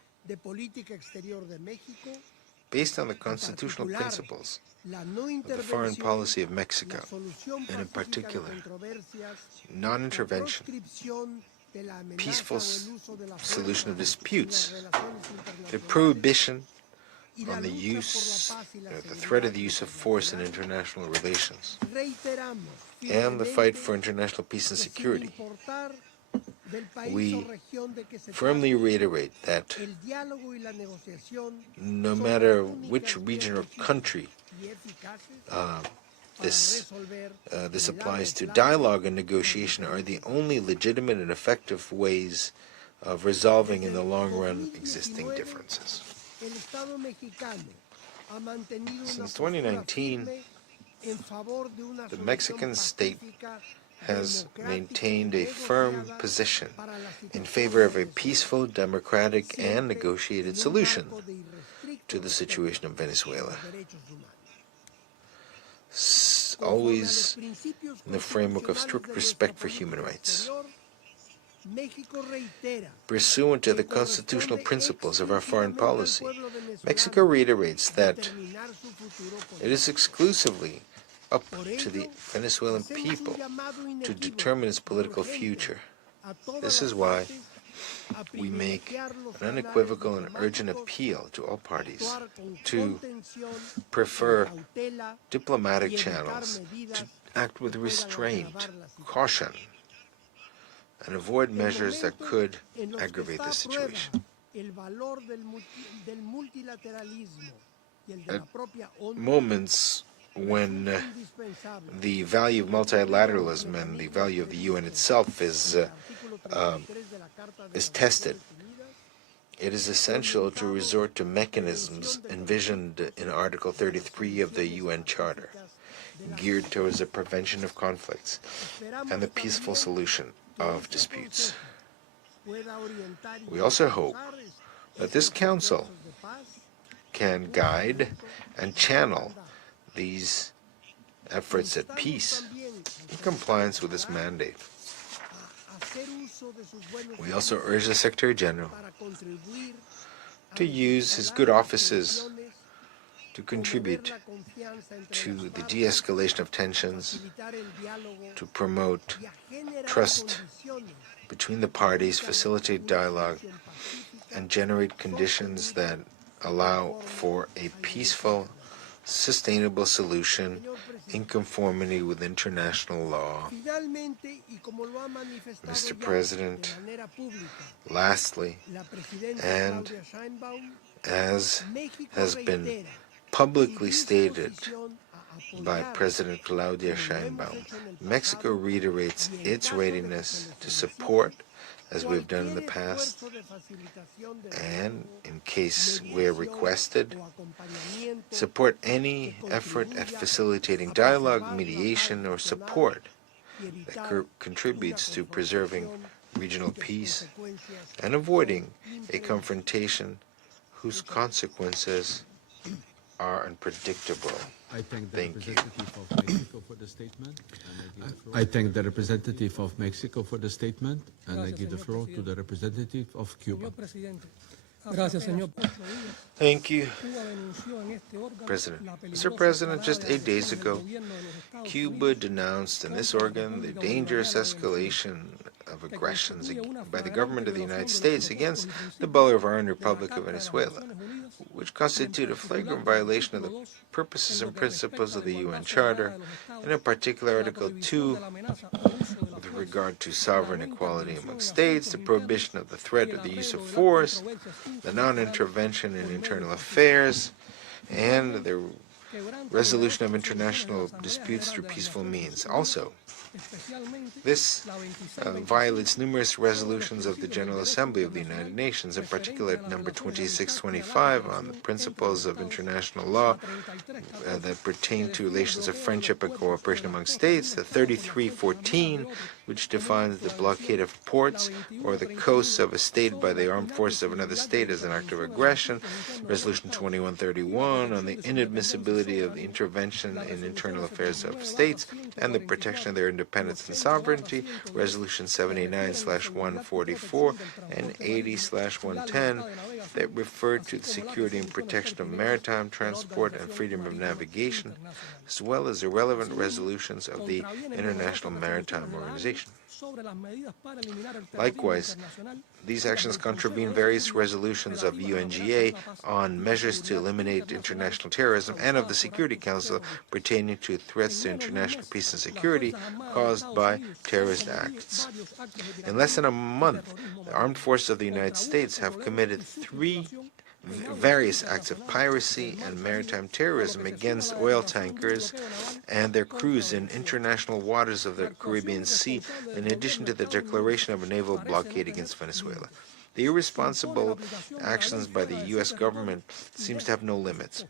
Based on the constitutional principles of the foreign policy of Mexico, and in particular, non-intervention, peaceful solution of disputes, the prohibition on the use, the threat of the use of force in international relations, and the fight for international peace and security, we firmly reiterate that no matter which region or country this applies to, dialogue and negotiation are the only legitimate and effective ways of resolving in the long run existing differences. Since 2019, the Mexican state has maintained a firm position in favor of a peaceful, democratic, and negotiated solution to the situation of Venezuela, always in the framework of strict respect for human rights. Pursuant to the constitutional principles of our foreign policy, Mexico reiterates that it is exclusively up to the Venezuelan people to determine its political future. This is why we make an unequivocal and urgent appeal to all parties to prefer diplomatic channels, to act with restraint, caution, and avoid measures that could aggravate the situation. At moments when the value of multilateralism and the value of the UN itself is tested, it is essential to resort to mechanisms envisioned in Article 33 of the UN Charter, geared towards the prevention of conflicts and the peaceful solution of disputes. We also hope that this Council can guide and channel these efforts at peace in compliance with this mandate. We also urge the Secretary General to use his good offices to contribute to the de-escalation of tensions, to promote trust between the parties, facilitate dialogue, and generate conditions that allow for a peaceful, sustainable solution in conformity with international law. Mr. President, lastly, and as has been publicly stated by President Claudia Sheinbaum, Mexico reiterates its readiness to support, as we've done in the past, and in case we're requested, support any effort at facilitating dialogue, mediation, or support that contributes to preserving regional peace and avoiding a confrontation whose consequences are unpredictable. I thank the Thank you. representative of Mexico for the statement. I thank the representative of Mexico for the statement, and I give the floor to the representative of Cuba. Thank you, President. Mr. President, just 8 days ago, Cuba denounced in this organ the dangerous escalation of aggressions by the government of the United States against the Bolivarian Republic of Venezuela, which constitute a flagrant violation of the purposes and principles of the UN Charter, and in particular Article 2 with regard to sovereign equality among states, the prohibition of the threat or the use of force, the non-intervention in internal affairs, and the resolution of international disputes through peaceful means. Also, this violates numerous resolutions of the General Assembly of the United Nations, in particular number 2625 on the principles of international law that pertain to relations of friendship and cooperation among states, the 3314, which defines the blockade of ports or the coasts of a state by the armed forces of another state as an act of aggression, Resolution 2131 on the inadmissibility of the intervention in internal affairs of states and the protection of their independence and sovereignty, Resolution 79/144 and 80/110 that refer to the security and protection of maritime transport and freedom of navigation, as well as the relevant resolutions of the International Maritime Organization. Likewise, these actions contravene various resolutions of UNGA on measures to eliminate international terrorism and of the Security Council pertaining to threats to international peace and security caused by terrorist acts. In less than a month, the armed forces of the United States have committed various acts of piracy and maritime terrorism against oil tankers and their crews in international waters of the Caribbean Sea, in addition to the declaration of a naval blockade against Venezuela. The irresponsible actions by the U.S. government seems to have no limits.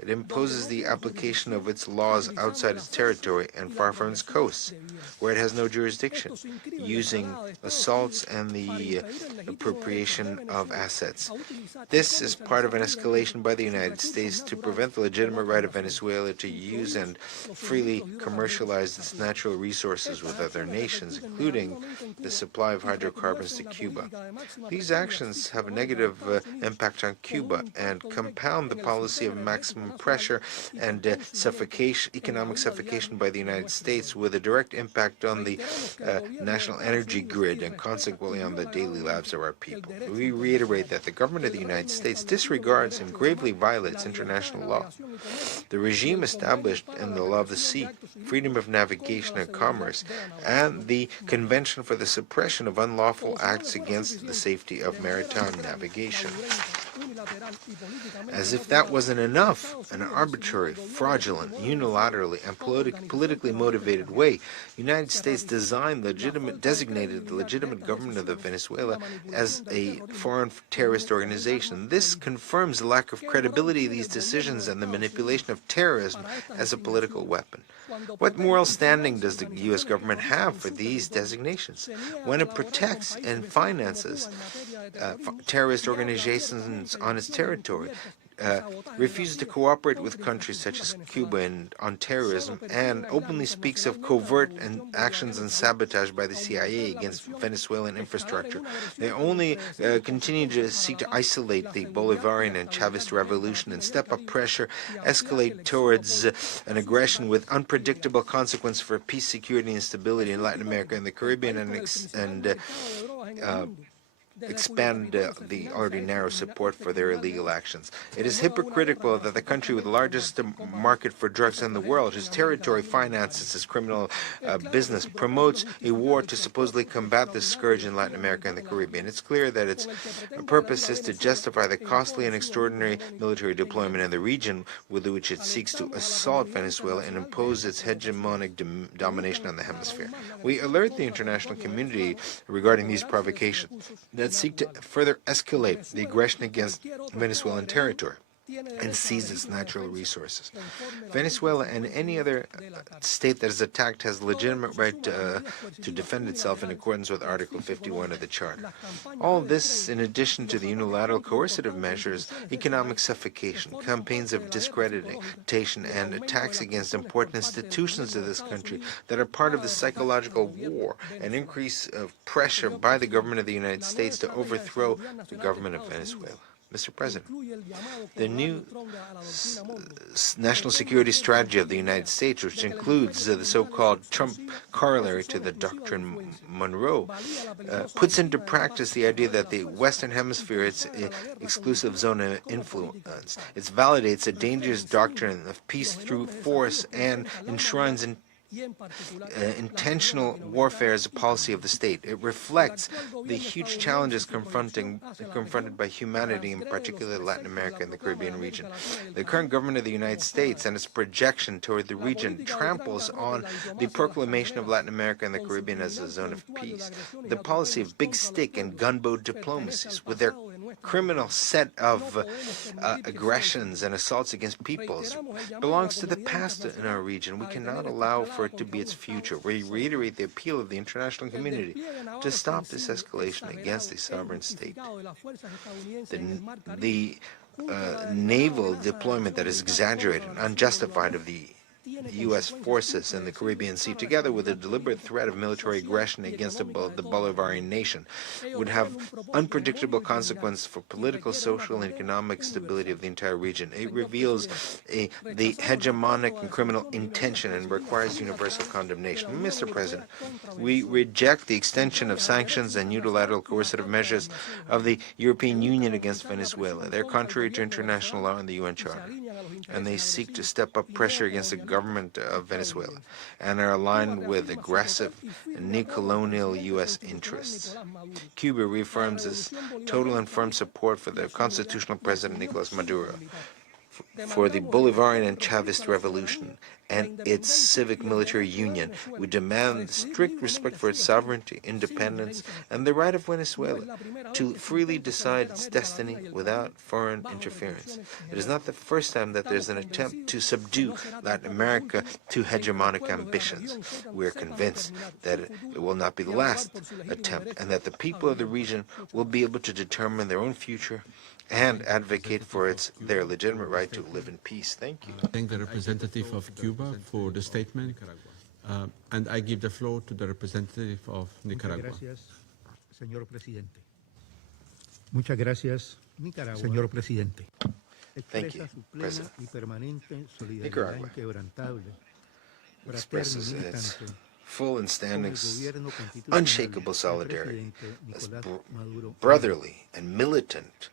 It imposes the application of its laws outside its territory and far from its coasts, where it has no jurisdiction, using assaults and the appropriation of assets. This is part of an escalation by the United States to prevent the legitimate right of Venezuela to use and freely commercialize its natural resources with other nations, including the supply of hydrocarbons to Cuba. These actions have a negative impact on Cuba and compound the policy of maximum pressure and economic suffocation by the United States, with a direct impact on the national energy grid and consequently on the daily lives of our people. We reiterate that the government of the United States disregards and gravely violates international law. The regime established in the law of the sea, freedom of navigation and commerce, and the Convention for the Suppression of Unlawful Acts Against the Safety of Maritime Navigation. As if that wasn't enough, an arbitrary, fraudulent, unilaterally, and politically motivated way, the United States designated the legitimate government of Venezuela as a foreign terrorist organization. This confirms the lack of credibility of these decisions and the manipulation of terrorism as a political weapon. What moral standing does the U.S. government have for these designations when it protects and finances terrorist organizations on its territory, refuses to cooperate with countries such as Cuba on terrorism, and openly speaks of covert actions and sabotage by the CIA against Venezuelan infrastructure? They only continue to seek to isolate the Bolivarian and Chavist revolution and step up pressure, escalate towards an aggression with unpredictable consequences for peace, security, and stability in Latin America and the Caribbean, and expand the already narrow support for their illegal actions. It is hypocritical that the country with the largest market for drugs in the world, whose territory finances its criminal business, promotes a war to supposedly combat this scourge in Latin America and the Caribbean. It's clear that its purpose is to justify the costly and extraordinary military deployment in the region with which it seeks to assault Venezuela and impose its hegemonic domination on the hemisphere. We alert the international community regarding these provocations that seek to further escalate the aggression against Venezuelan territory. and seize its natural resources. Venezuela and any other state that is attacked has legitimate right to defend itself in accordance with Article 51 of the Charter. All this, in addition to the unilateral coercive measures, economic suffocation, campaigns of discreditation, and attacks against important institutions of this country that are part of the psychological war and increase of pressure by the government of the United States to overthrow the government of Venezuela. Mr. President, the new national security strategy of the United States, which includes the so-called Trump corollary to the Doctrine Monroe, puts into practice the idea that the Western Hemisphere is an exclusive zone of influence. It validates a dangerous doctrine of peace through force and enshrines intentional warfare as a policy of the state. It reflects the huge challenges confronted by humanity, in particular Latin America and the Caribbean region. The current government of the United States and its projection toward the region tramples on the proclamation of Latin America and the Caribbean as a zone of peace. The policy of big stick and gunboat diplomacies, with their criminal set of aggressions and assaults against peoples, belongs to the past in our region. We cannot allow for it to be its future. We reiterate the appeal of the international community to stop this escalation against a sovereign state. The naval deployment that is exaggerated and unjustified of the U.S. forces in the Caribbean Sea, together with a deliberate threat of military aggression against the Bolivarian nation, would have unpredictable consequences for political, social, and economic stability of the entire region. It reveals the hegemonic and criminal intention and requires universal condemnation. Mr. President, we reject the extension of sanctions and unilateral coercive measures of the European Union against Venezuela. They're contrary to international law and the UN Charter, and they seek to step up pressure against the government of Venezuela and are aligned with aggressive neo-colonial U.S. interests. Cuba reaffirms its total and firm support for the constitutional president Nicolas Maduro, for the Bolivarian and Chavist revolution, and its civic military union. We demand strict respect for its sovereignty, independence, and the right of Venezuela to freely decide its destiny without foreign interference. It is not the first time that there's an attempt to subdue Latin America to hegemonic ambitions. We are convinced that it will not be the last attempt, and that the people of the region will be able to determine their own future and advocate for their legitimate right to live in peace. Thank you. Thank the representative of Cuba for the statement, and I give the floor to the representative of Nicaragua. Señor Presidente. Muchas gracias, señor Presidente. Thank you, President. Nicaragua expresses its full and standing, unshakable solidarity, as brotherly and militant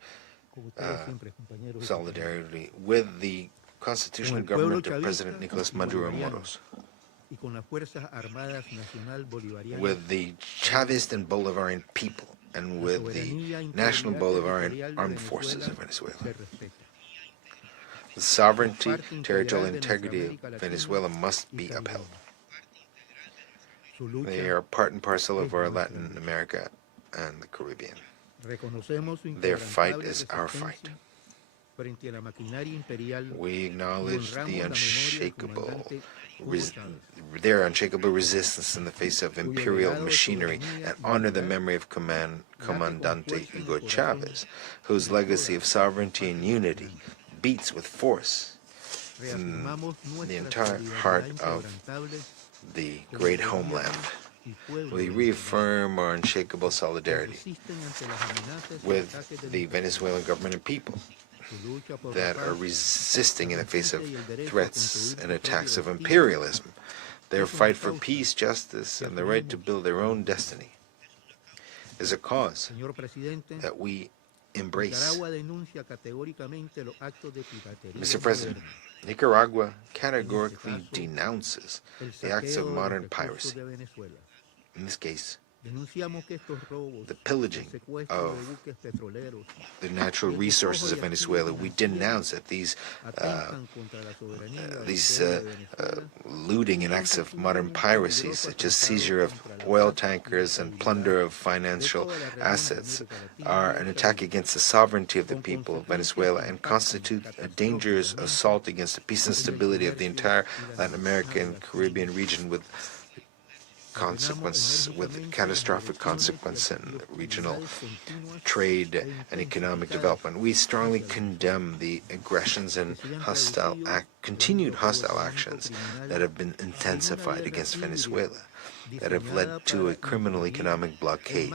solidarity with the constitutional government of President Nicolas Maduro Moros, with the Chavist and Bolivarian people, and with the National Bolivarian Armed Forces of Venezuela. The sovereignty, territorial integrity of Venezuela must be upheld. They are part and parcel of our Latin America and the Caribbean. Their fight is our fight. We acknowledge their unshakable resistance in the face of imperial machinery and honor the memory of Comandante Hugo Chavez, whose legacy of sovereignty and unity beats with force in the entire heart of the great homeland. We reaffirm our unshakable solidarity with the Venezuelan government and people that are resisting in the face of threats and attacks of imperialism. Their fight for peace, justice, and the right to build their own destiny is a cause that we embrace. Mr. President, Nicaragua categorically denounces the acts of modern piracy, in this case, the pillaging of the natural resources of Venezuela. We denounce that these looting and acts of modern piracy, such as seizure of oil tankers and plunder of financial assets, are an attack against the sovereignty of the people of Venezuela and constitute a dangerous assault against the peace and stability of the entire Latin American and Caribbean region, with catastrophic consequence in regional trade and economic development. We strongly condemn the aggressions and continued hostile actions that have been intensified against Venezuela, that have led to a criminal economic blockade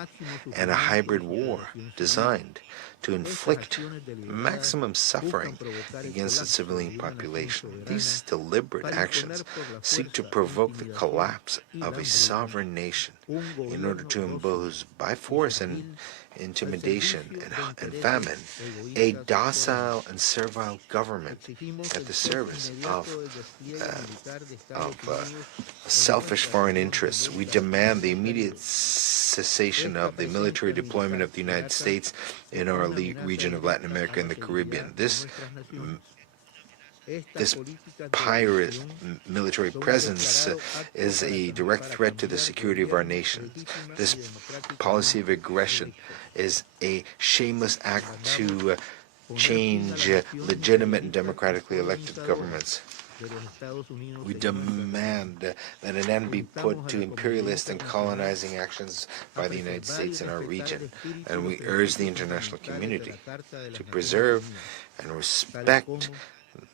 and a hybrid war designed to inflict maximum suffering against the civilian population. These deliberate actions seek to provoke the collapse of a sovereign nation in order to impose by force and intimidation and famine a docile and servile government at the service of selfish foreign interess. We demand the immediate cessation of the military deployment of the United States in our region of Latin America and the Caribbean. This pirate military presence is a direct threat to the security of our nation. This policy of aggression is a shameless act to change legitimate and democratically elected governments. We demand that an end be put to imperialist and colonizing actions by the United States in our region, and we urge the international community to preserve and respect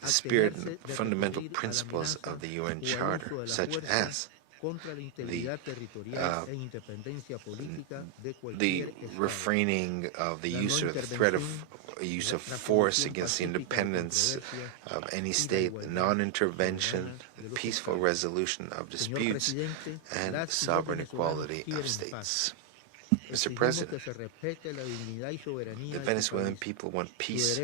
the spirit and fundamental principles of the UN Charter, such as the refraining of the use or the threat of use of force against the independence of any state, non-intervention, peaceful resolution of disputes, and sovereign equality of states. Mr. President, the Venezuelan people want peace.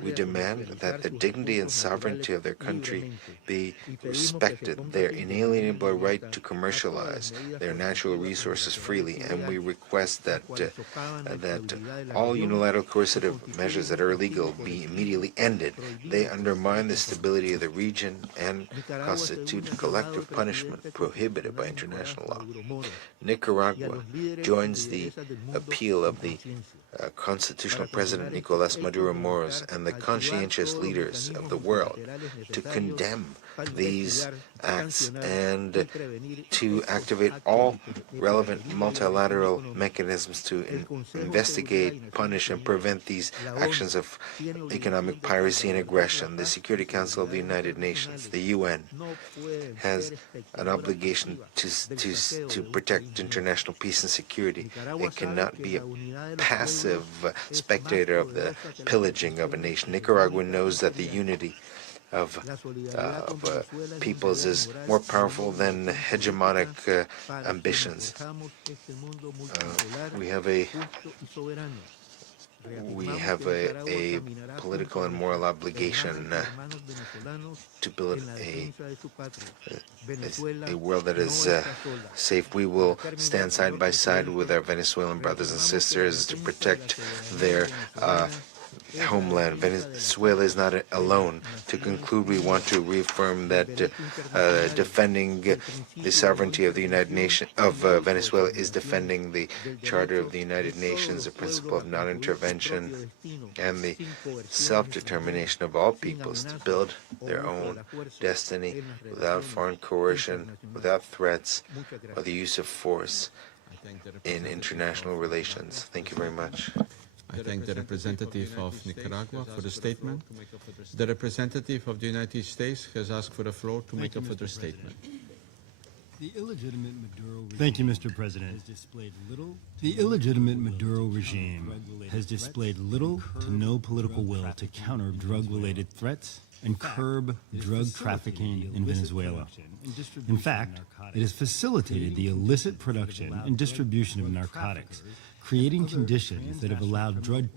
We demand that the dignity and sovereignty of their country be respected, their inalienable right to commercialize their natural resources freely, and we request that all unilateral coercive measures that are illegal be immediately ended. They undermine the stability of the region and constitute collective punishment prohibited by international law. Nicaragua joins the appeal of the constitutional president Nicolas Maduro Moros and the conscientious leaders of the world to condemn these acts and to activate all relevant multilateral mechanisms to investigate, punish, and prevent these actions of economic piracy and aggression. The Security Council of the United Nations, the UN, has an obligation to protect international peace and security. It cannot be a passive spectator of the pillaging of a nation. Nicaragua knows that the unity of peoples is more powerful than hegemonic ambitions. We have a political and moral obligation to build a world that is safe. We will stand side by side with our Venezuelan brothers and sisters to protect their homeland. Venezuela is not alone. To conclude, we want to reaffirm that defending the sovereignty of the United Nations of Venezuela is defending the Charter of the United Nations, the principle of non-intervention, and the self-determination of all peoples to build their own destiny without foreign coercion, without threats, or the use of force in international relations. Thank you very much. I thank the representative of Nicaragua for the statement. The representative of the United States has asked for the floor to make a further statement. Thank you, Mr. President. The illegitimate Maduro regime has displayed little to no political will to counter drug-related threats and curb drug trafficking in Venezuela. In fact, it has facilitated the illicit production and distribution of narcotics, creating conditions that have allowed drug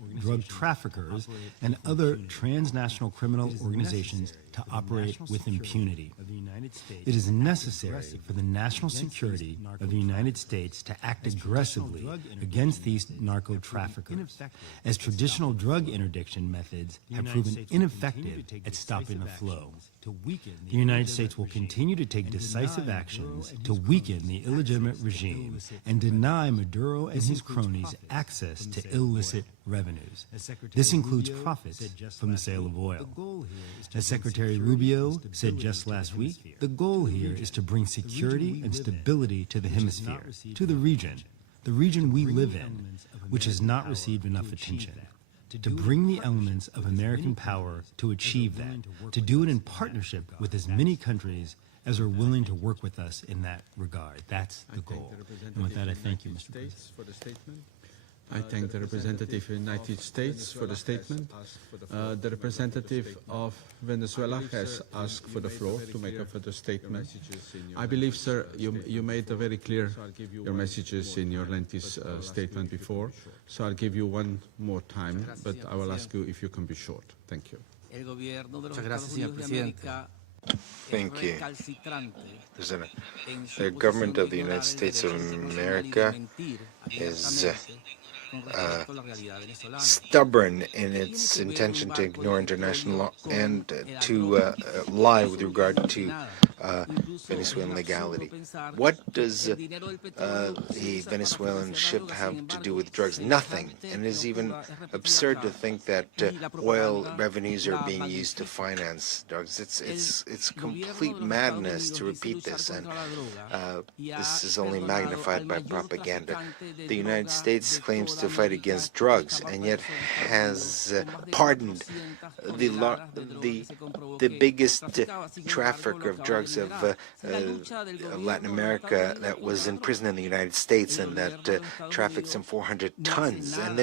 traffickers and other transnational criminal organizations to operate with impunity. It is necessary for the national security of the United States to act aggressively against these narco-traffickers, as traditional drug interdiction methods have proven ineffective at stopping the flow. The United States will continue to take decisive actions to weaken the illegitimate regime and deny Maduro and his cronies access to illicit revenues. This includes profits from the sale of oil. As Secretary Rubio said just last week, the goal here is to bring security and stability to the hemisphere, to the region we live in, which has not received enough attention. To bring the elements of American power to achieve that, to do it in partnership with as many countries as are willing to work with us in that regard. That's the goal. And with that, I thank you, Mr. President. I thank the representative of the United States for the statement. The representative of Venezuela has asked for the floor to make a further statement. I believe, sir, you made a very clear your messages in your lengthy statement before, so I'll give you one more time, but I will ask you if you can be short. Thank you. Thank you, President. The government of the United States of America is stubborn in its intention to ignore international law and to lie with regard to Venezuelan legality. What does the Venezuelan ship have to do with drugs? Nothing. And it is even absurd to think that oil revenues are being used to finance drugs. It's complete madness to repeat this, and this is only magnified by propaganda. The United States claims to fight against drugs, and yet has pardoned the biggest trafficker of drugs of Latin America that was in prison in the United States and that trafficked some 400 tons. And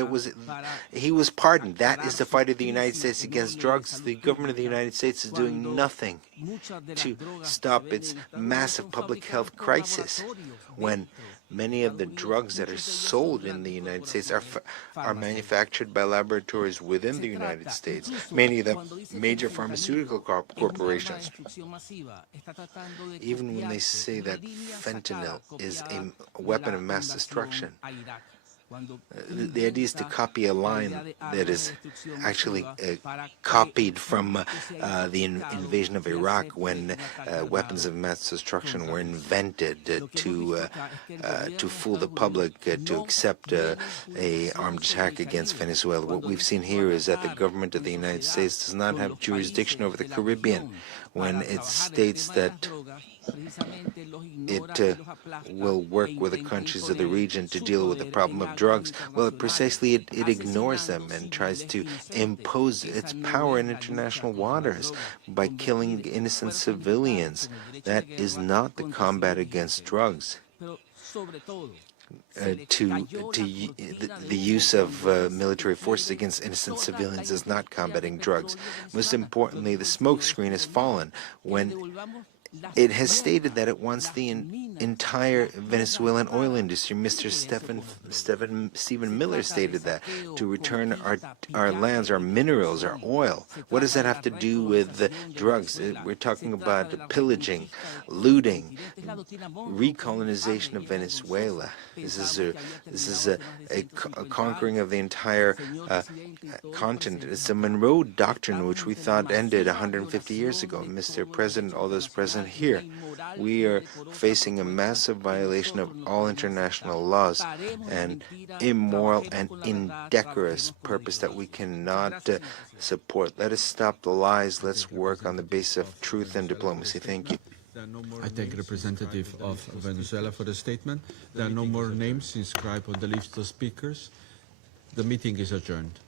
he was pardoned. That is the fight of the United States against drugs. The government of the United States is doing nothing to stop its massive public health crisis when many of the drugs that are sold in the United States are manufactured by laboratories within the United States, many of the major pharmaceutical corporations. Even when they say that fentanyl is a weapon of mass destruction, the idea is to copy a line that is actually copied from the invasion of Iraq, when weapons of mass destruction were invented to fool the public to accept a armed attack against Venezuela. What we've seen here is that the government of the United States does not have jurisdiction over the Caribbean when it states that it will work with the countries of the region to deal with the problem of drugs. Well, precisely it ignores them and tries to impose its power in international waters by killing innocent civilians. That is not the combat against drugs. The use of military forces against innocent civilians is not combating drugs. Most importantly, the smokescreen has fallen when it has stated that it wants the entire Venezuelan oil industry. Mr. Stephen Miller stated that, to return our lands, our minerals, our oil. What does that have to do with drugs? We're talking about pillaging, looting, recolonization of Venezuela. This is a conquering of the entire continent. It's a Monroe Doctrine, which we thought ended 150 years ago. Mr. President, all those present here, we are facing a massive violation of all international laws and immoral and indecorous purpose that we cannot support. Let us stop the lies. Let's work on the basis of truth and diplomacy. Thank you. I thank the representative of Venezuela for the statement. There are no more names inscribed on the list of speakers. The meeting is adjourned.